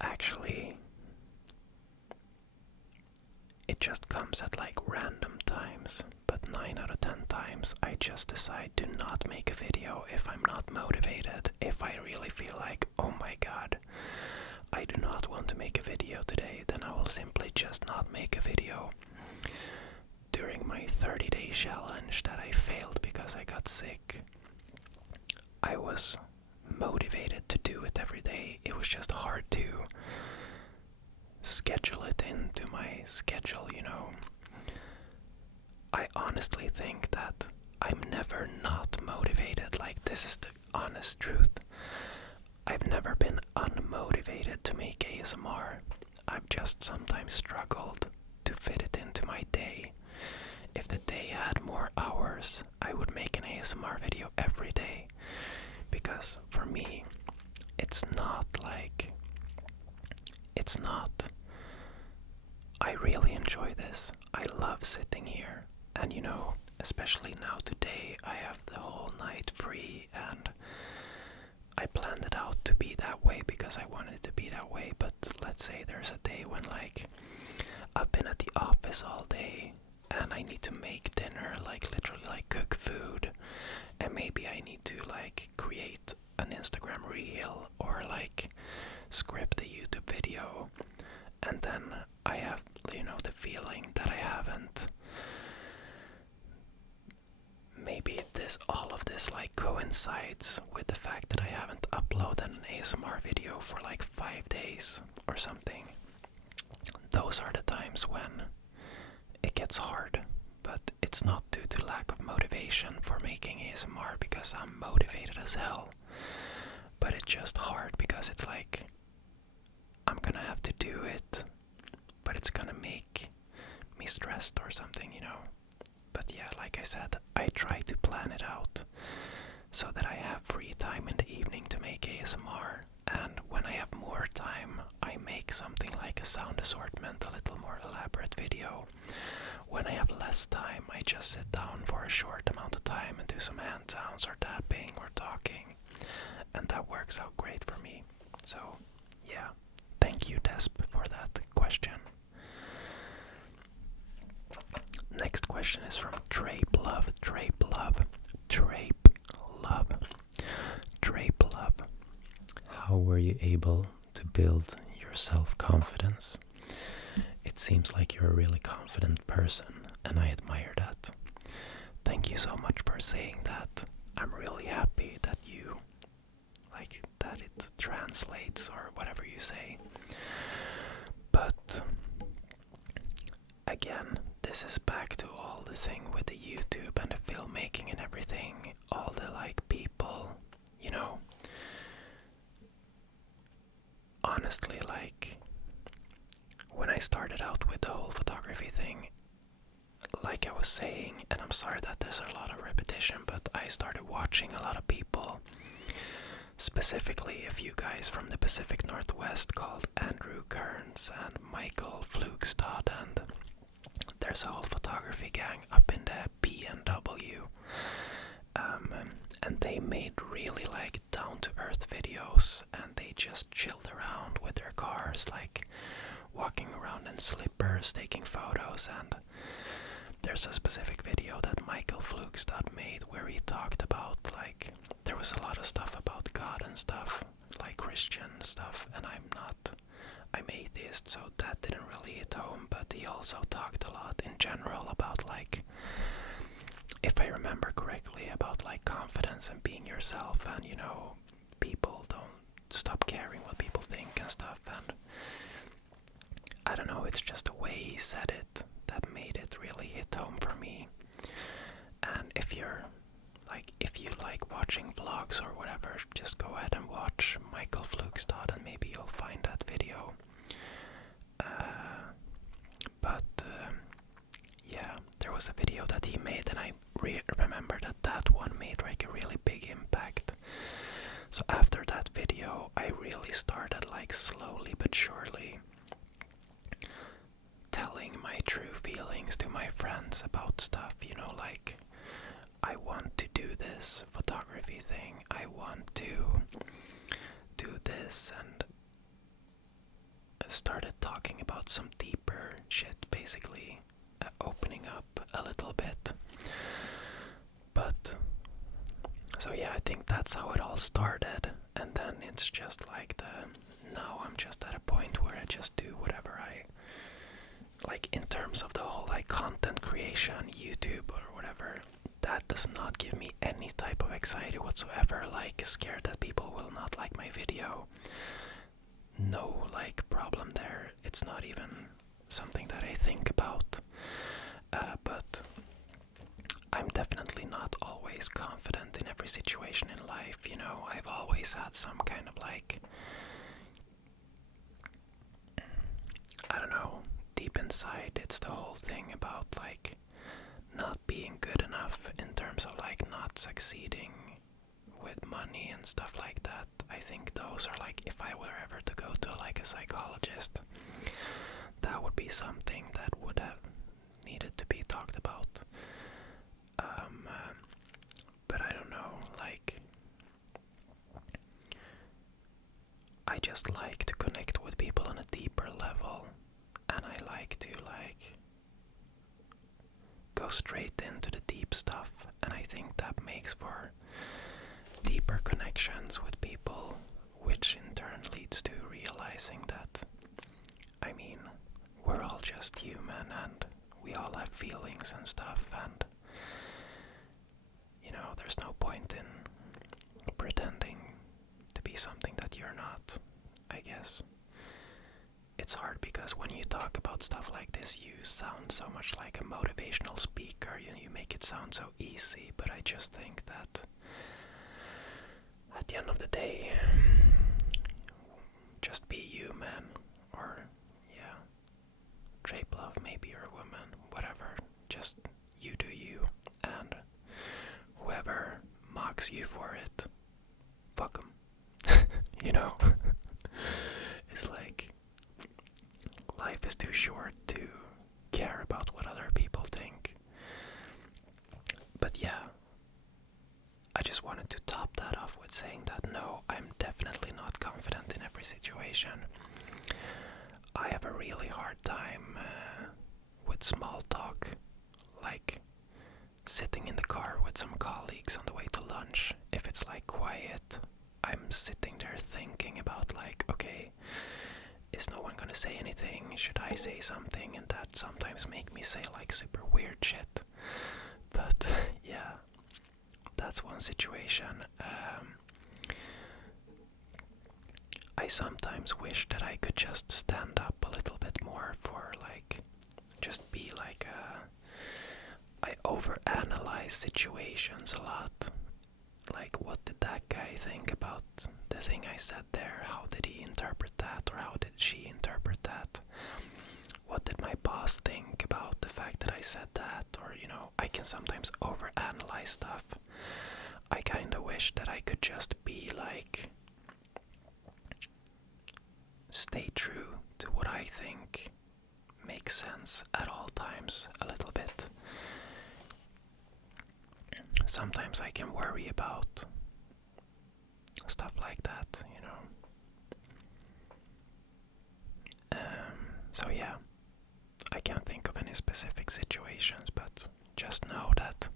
actually it just comes at like random times, but 9 out of 10 times I just decide to not make a video if I'm not motivated. If I really feel like, oh my god, I do not want to make a video today, then I will simply just not make a video. During my 30-day challenge that I failed because I got sick, I was motivated to do it every day. It was just hard to schedule it into my schedule, you know. I honestly think that I'm never not motivated. Like, this is the honest truth. I've never been unmotivated to make ASMR. I've just sometimes struggled to fit it into my day. If the day had more hours, I would make an ASMR video every day. Because for me, it's not, I really enjoy this. I love sitting here. And you know, especially now today, I have the whole night free, and I planned it out to be that way because I wanted it to be that way. But let's say there's a day when I've been at the office all day and I need to make dinner, literally cook food, and maybe I need to create an Instagram reel or script a YouTube video, and then I have, the feeling that I haven't, maybe all of this coincides with the fact that I haven't uploaded an ASMR video for 5 days or something. Those are the times when it gets hard, but it's not due to lack of motivation for making ASMR, because I'm motivated as hell. But it's just hard because it's I'm gonna have to do it, but it's gonna make me stressed or something, you know. But yeah, like I said, I try to plan it out so that I have free time in the evening to make ASMR, and when I have more time, I make something like a sound assortment, a little more elaborate video. When I have less time, I just sit down for a short amount of time and do some hand sounds or tapping or talking, and that works out great for me. So yeah, thank you, Desp, for that question. Next question is from Drape Love. How were you able to build your self-confidence? It seems like you're a really confident person, and I admire that. Thank you so much for saying that. I'm really happy that you, that it translates or whatever you say. But again, this is back to all the thing with the YouTube and the filmmaking and everything. All the people, you know. Honestly, when I started out with the whole photography thing, like I was saying, and I'm sorry that there's a lot of repetition, but I started watching a lot of people, specifically a few guys from the Pacific Northwest called Andrew Kearns and Michael Flugstad, and there's a whole photography gang up in the PNW, and they made really down-to-earth videos, and they just chilled around with their cars, walking around in slippers, taking photos. And there's a specific video that Michael Flugstad made where he talked about, there was a lot of stuff about God and stuff, Christian stuff, and I'm atheist, so that didn't really hit home. But he also talked a lot in general about, if I remember correctly, about confidence and being yourself, and people don't stop caring what people think and stuff. And I don't know, it's just the way he said it that made it really hit home for me. And if you like watching vlogs or whatever, just go ahead and watch Michael Flugstad and maybe you'll find that video. Yeah, there was a video that he made, and I remember that one made a really big impact. So after that video, I really started slowly but surely telling my true feelings to my friends about stuff, I want to do this photography thing, I want to do this, and I started talking about some deeper shit, basically opening up a little bit. But think that's how it all started, and then it's just like now I'm just at a point where I just do whatever I like in terms of the whole like content creation, YouTube or whatever. That does not give me any type of anxiety whatsoever, like scared that people will not like my video. No like problem there. It's not even something that I think about. But I'm definitely not always confident in every situation in life, you know. I've always had some kind of like, I don't know, deep inside it's the whole thing about like not being good enough in terms of like not succeeding with money and stuff like that. I think those are like, if I were ever to go to like a psychologist, that would be something that would have needed to be talked about. But I don't know, like I just like to connect with people on a deeper level, and I like to like go straight into the deep stuff, and I think that makes for deeper connections with people, which in turn leads to realizing that, I mean, we're all just human and we all have feelings and stuff, and you know, there's no point in pretending to be something that you're not, I guess. It's hard because when you talk about stuff like this, you sound so much like a motivational speaker, you make it sound so easy, but I just think that at the end of the day, just be you, man, or yeah, drape love, maybe you're a woman, whatever, just you do you, and whoever mocks you for it, fuck them. You know? It's like, life is too short to care about what other people think. But yeah, I just wanted to top that off with saying that no, I'm definitely not confident in every situation. I have a really hard time with small talk, like sitting in the car with some colleagues on the way to lunch. If it's like quiet, I'm sitting there thinking about like, okay, is no one gonna say anything? Should I say something? And that sometimes make me say like super weird shit. But yeah, that's one situation. I sometimes wish that I could just stand up a little bit more for like, just be like I overanalyze situations a lot. Like, what did that guy think about the thing I said there? How did he interpret that? Or how did she interpret that? What did my boss think about the fact that I said that? Or, you know, I can sometimes overanalyze stuff. I kinda wish that I could just be like, stay true to what I think makes sense at all times a little bit. Sometimes I can worry about stuff like that, you know. So yeah, I can't think of any specific situations, but just know that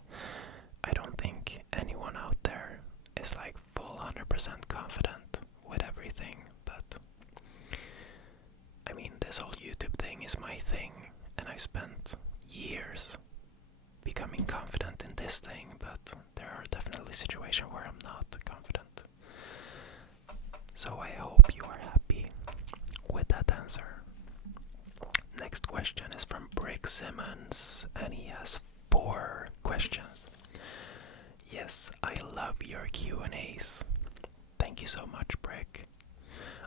I don't think anyone out there is like full 100% confident with everything, but I mean, this whole YouTube thing is my thing, and I spent years becoming confident in this thing, but there are definitely situations where I'm not confident. So I hope you are happy with that answer. Next question is from Brick Simmons, and he has 4 questions. Yes, I love your Q&As. Thank you so much, Brick.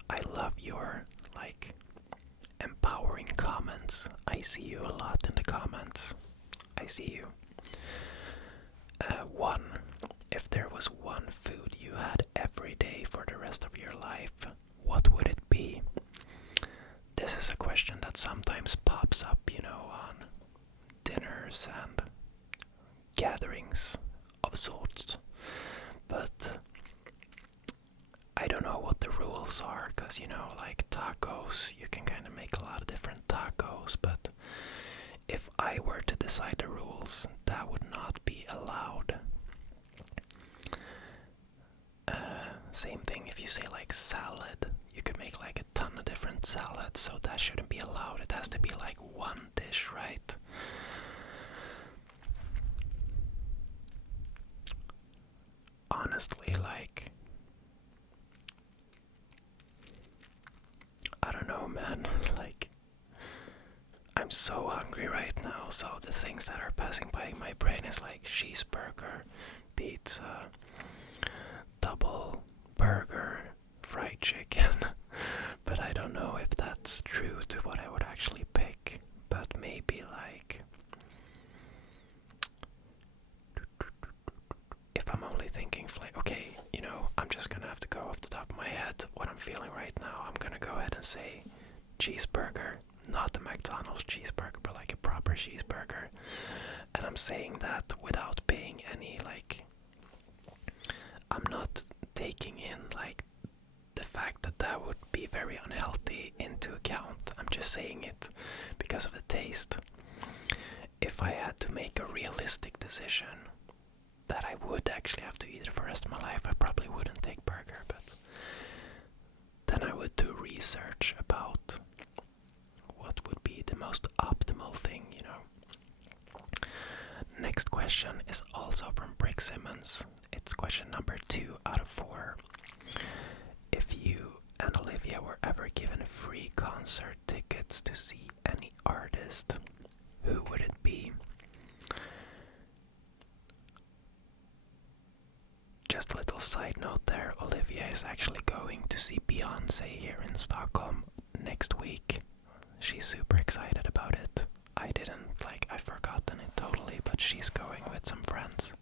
I love your, like, empowering comments. I see you a lot in the comments. I see you. 1. If there was one food you had every day for the rest of your life, what would it be? This is a question that sometimes pops up, you know, on dinners and gatherings of sorts. But I don't know what the rules are, because, you know, like tacos, you can kind of make a lot of different tacos, but if I were to decide the rules, that would not be allowed. same thing if you say like salad. You could make like a ton of different salads, so that shouldn't be allowed. It has to be like one dish, right? Honestly, like, I don't know, man. Like, I'm so hungry right now, so the things that are passing by my brain is like cheeseburger, pizza, double burger, fried chicken. But I don't know if that's true to what I would actually pick. But maybe like, if I'm only thinking okay, you know, I'm just gonna have to go off the top of my head what I'm feeling right now. I'm gonna go ahead and say cheeseburger, not the McDonald's cheeseburger, but like a proper cheeseburger. And I'm saying that without paying any, like, I'm not taking in like the fact that that would be very unhealthy into account. I'm just saying it because of the taste. If I had to make a realistic decision that I would actually have to eat it for the rest of my life, I probably wouldn't take burger, but then I would do research about what would be the most optimal thing, you know. Next question is also from Brick Simmons. It's question number 2 out of 4. If you and Olivia were ever given free concert tickets to see any artist, who would it be? Just a little side note there, Olivia is actually going to see Beyonce here in Stockholm next week. She's super excited about it. I've forgotten it totally, but she's going with some friends.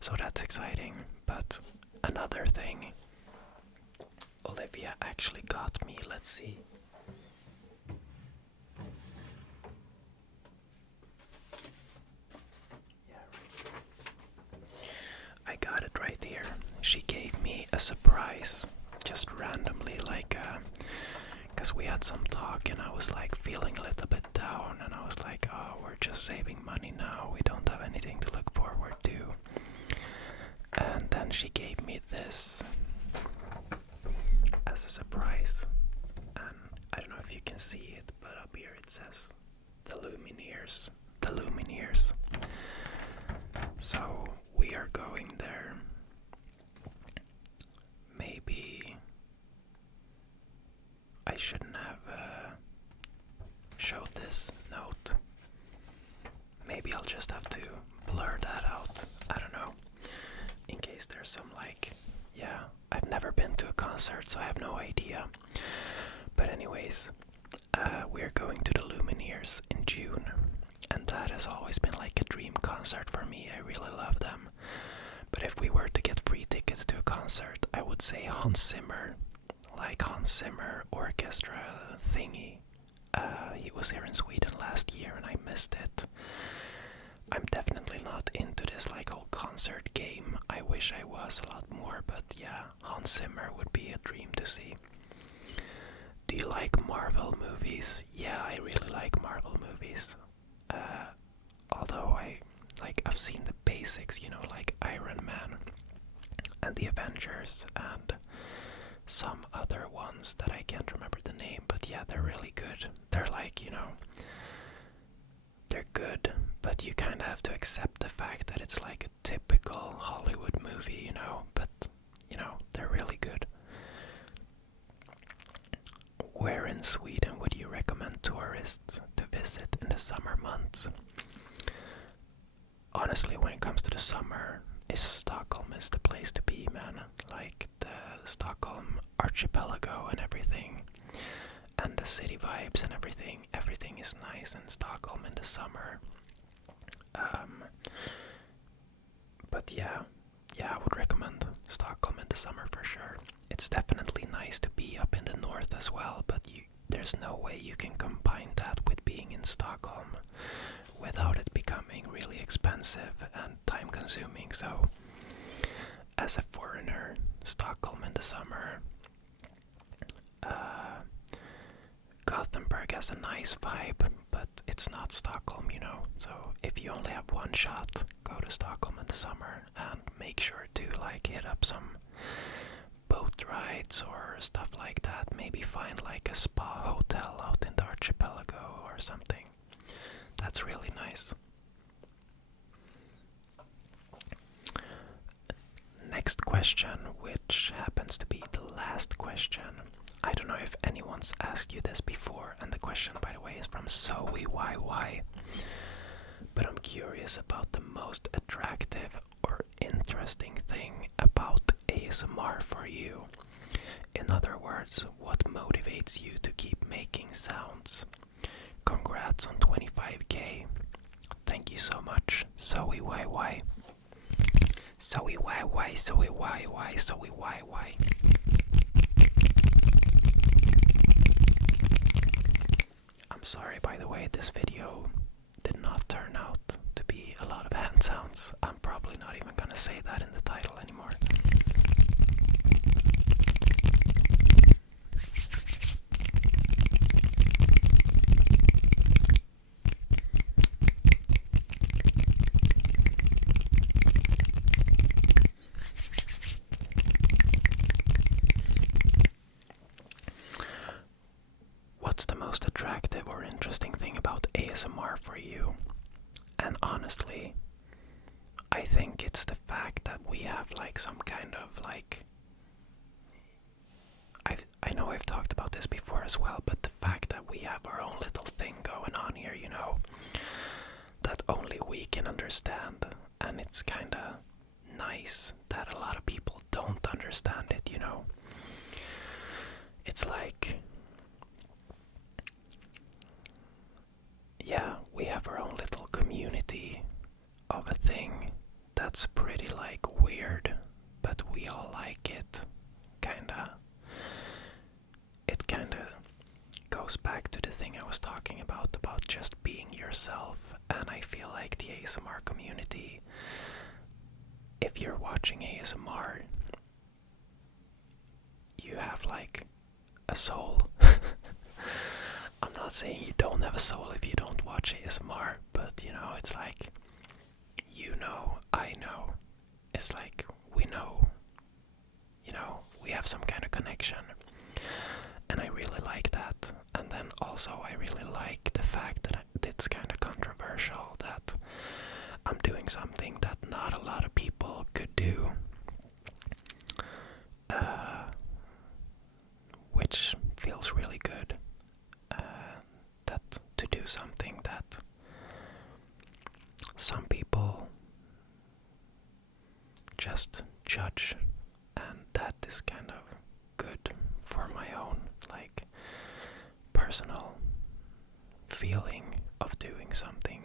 So that's exciting. But another thing Olivia actually got me, let's see. I got it right here. She gave me a surprise, just randomly, like, because we had some talk and I was like feeling a little bit down, and I was like, oh, we're just saving money now, we don't have anything to look forward to. And then she gave me this as a surprise, and I don't know if you can see it, but up here it says the Lumineers. The Lumineers. So we are going there. Maybe I shouldn't have showed this note. Maybe I'll just have to blur that out. I don't know. In case there's some I've never been to a concert, so I have no idea. But anyways, we're going to the Lumineers in June, and that has always been like a dream concert for me. I really love them. But if we were to get free tickets to a concert, I would say Hans Zimmer, like Hans Zimmer orchestra thingy. He was here in Sweden last year and I missed it. I'm definitely not into this like whole concert game. I wish I was a lot more, but yeah, Hans Zimmer would be a dream to see. Do you like Marvel movies? Yeah, I really like Marvel movies. Although I've seen the basics, you know, like Iron Man and the Avengers and some other ones that I can't remember the name, but yeah, they're really good. They're like, you know, they're good, but you kind of have to accept the fact that it's like a typical Hollywood movie, you know, but, you know, they're really good. Where in Sweden would you recommend tourists to visit in the summer months? Honestly, when it comes to the summer, Stockholm is the place to be, man. Like the Stockholm archipelago and everything, and the city vibes and everything. Everything is nice in Stockholm in the summer. But yeah, I would recommend Stockholm in the summer for sure. It's definitely nice to be up in the north as well, but there's no way you can combine that with being in Stockholm without it becoming really expensive and time consuming. So as a foreigner, Stockholm in the summer, Gothenburg has a nice vibe, but it's not Stockholm, you know. So if you only have one shot, go to Stockholm in the summer and make sure to like hit up some boat rides or stuff like that. Maybe find like a spa hotel out in the archipelago or something. That's really nice. Next question, which happens to be the last question. I don't know if anyone's asked you this before, and the question, by the way, is from SoeyYY. But I'm curious about the most attractive or interesting thing about ASMR for you. In other words, what motivates you to keep making sounds? Congrats on 25k. Thank you so much, SoeyYY. SoeyYY, SoeyYY, SoeyYY. I'm sorry, by the way, this video did not turn out to be a lot of hand sounds. I'm probably not even gonna say that in the title anymore. What's the most attractive or interesting thing about ASMR for you? And honestly, I think it's the fact that we have like some kind of like, I know I've talked about this before as well, but the fact that we have our own little thing going on here, you know, that only we can understand, and it's kinda nice that a lot of people don't understand it, you know. It's like, yeah, we have our own little community of a thing that's pretty like weird, but we all like it. It kinda goes back to the thing I was talking about just being yourself, and I feel like the ASMR community, if you're watching ASMR, you have like a soul. I'm not saying you don't have a soul if you don't watch ASMR, but you know, it's like, you know, I know. It's like, we know, you know, we have some kind of connection. And I really like that. And then also I really like the fact that it's kind of controversial, that I'm doing something that not a lot of people could do. Which feels really good. That to do something that some people just judge, and that is kind of good for my own like personal feeling of doing something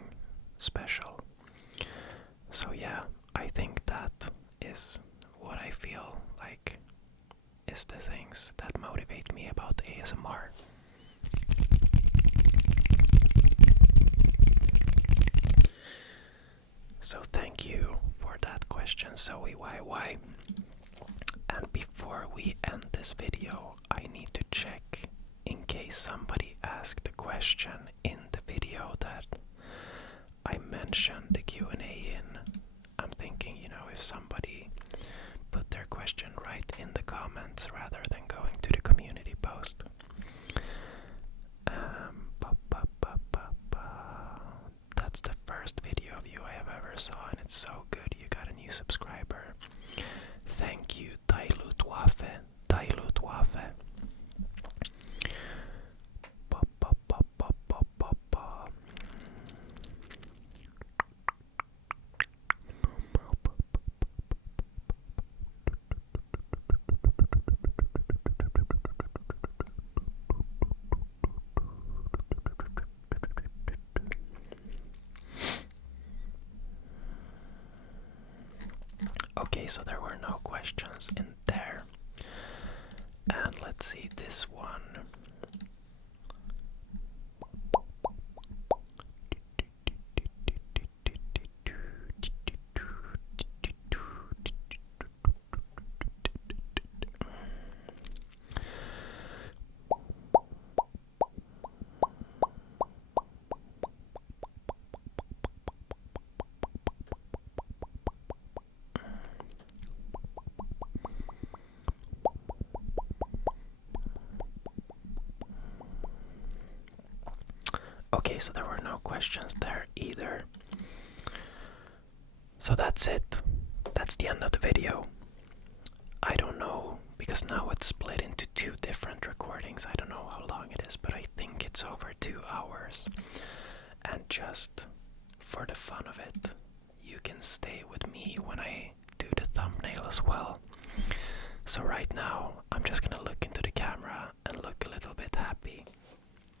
special. So yeah, I think that is what I feel like is the things that motivate me about ASMR. So thank you for that question, SoeyYY. And before we end this video, I need to check in case somebody asked a question in the video that I mentioned the Q&A in. I'm thinking, you know, if somebody put their question right in the comments rather than going to the community post. That's the first video of you I have ever saw, and it's so good. You got a new subscriber. Thank you, Dilute Wafe. Okay, so there were no questions in there. And let's see this one. so there were no questions there either. So that's it. That's the end of the video. I don't know, because now it's split into 2 different recordings. I don't know how long it is, but I think it's over 2 hours. And just for the fun of it, you can stay with me when I do the thumbnail as well. So right now, I'm just gonna look into the camera and look a little bit happy.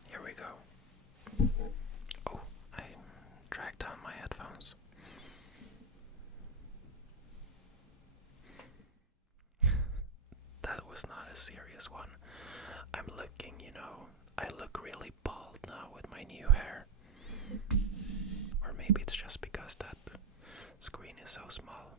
Here we go. Oh, I dragged down my headphones. That was not a serious one. I'm looking, I look really bald now with my new hair. Or maybe it's just because that screen is so small.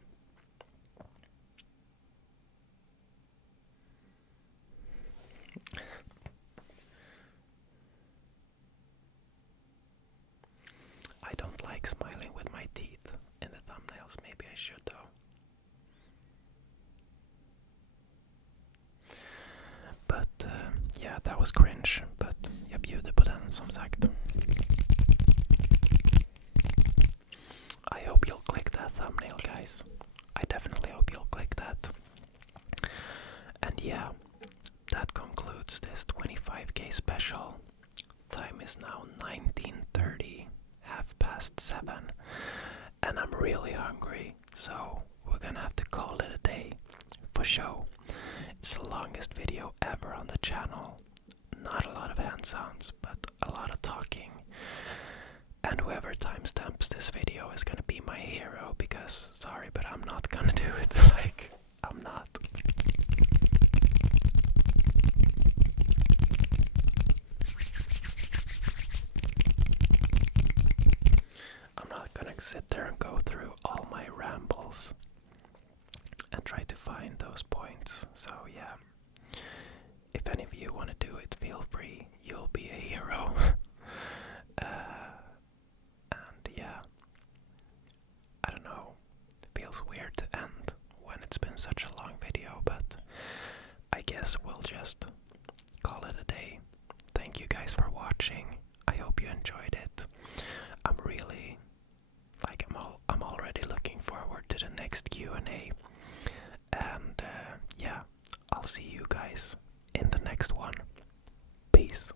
I don't like smiling with my teeth in the thumbnails. Maybe I should though. But yeah, that was cringe. But jag bjuder på den som sagt. I hope you'll click that thumbnail, guys. I definitely hope you'll click that. And yeah, that concludes this 25k special. Time is now 19:30, 7:30, and I'm really hungry, so we're gonna have to call it a day for show. It's the longest video ever on the channel. Not a lot of hand sounds, but a lot of talking. And whoever timestamps this video is gonna be my hero, because, sorry, but I'm not gonna do it. I'm not. I'm not gonna sit there and go through all my rambles and try to find those points. So yeah, if any of you want to do it, feel free. You'll be a hero. And yeah, I don't know. It feels weird to end when it's been such a long video, but I guess we'll just call it a day. Thank you guys for watching. I hope you enjoyed it. I'm really, I'm already looking forward to the next Q&A. And yeah, I'll see you guys in the next one. Peace.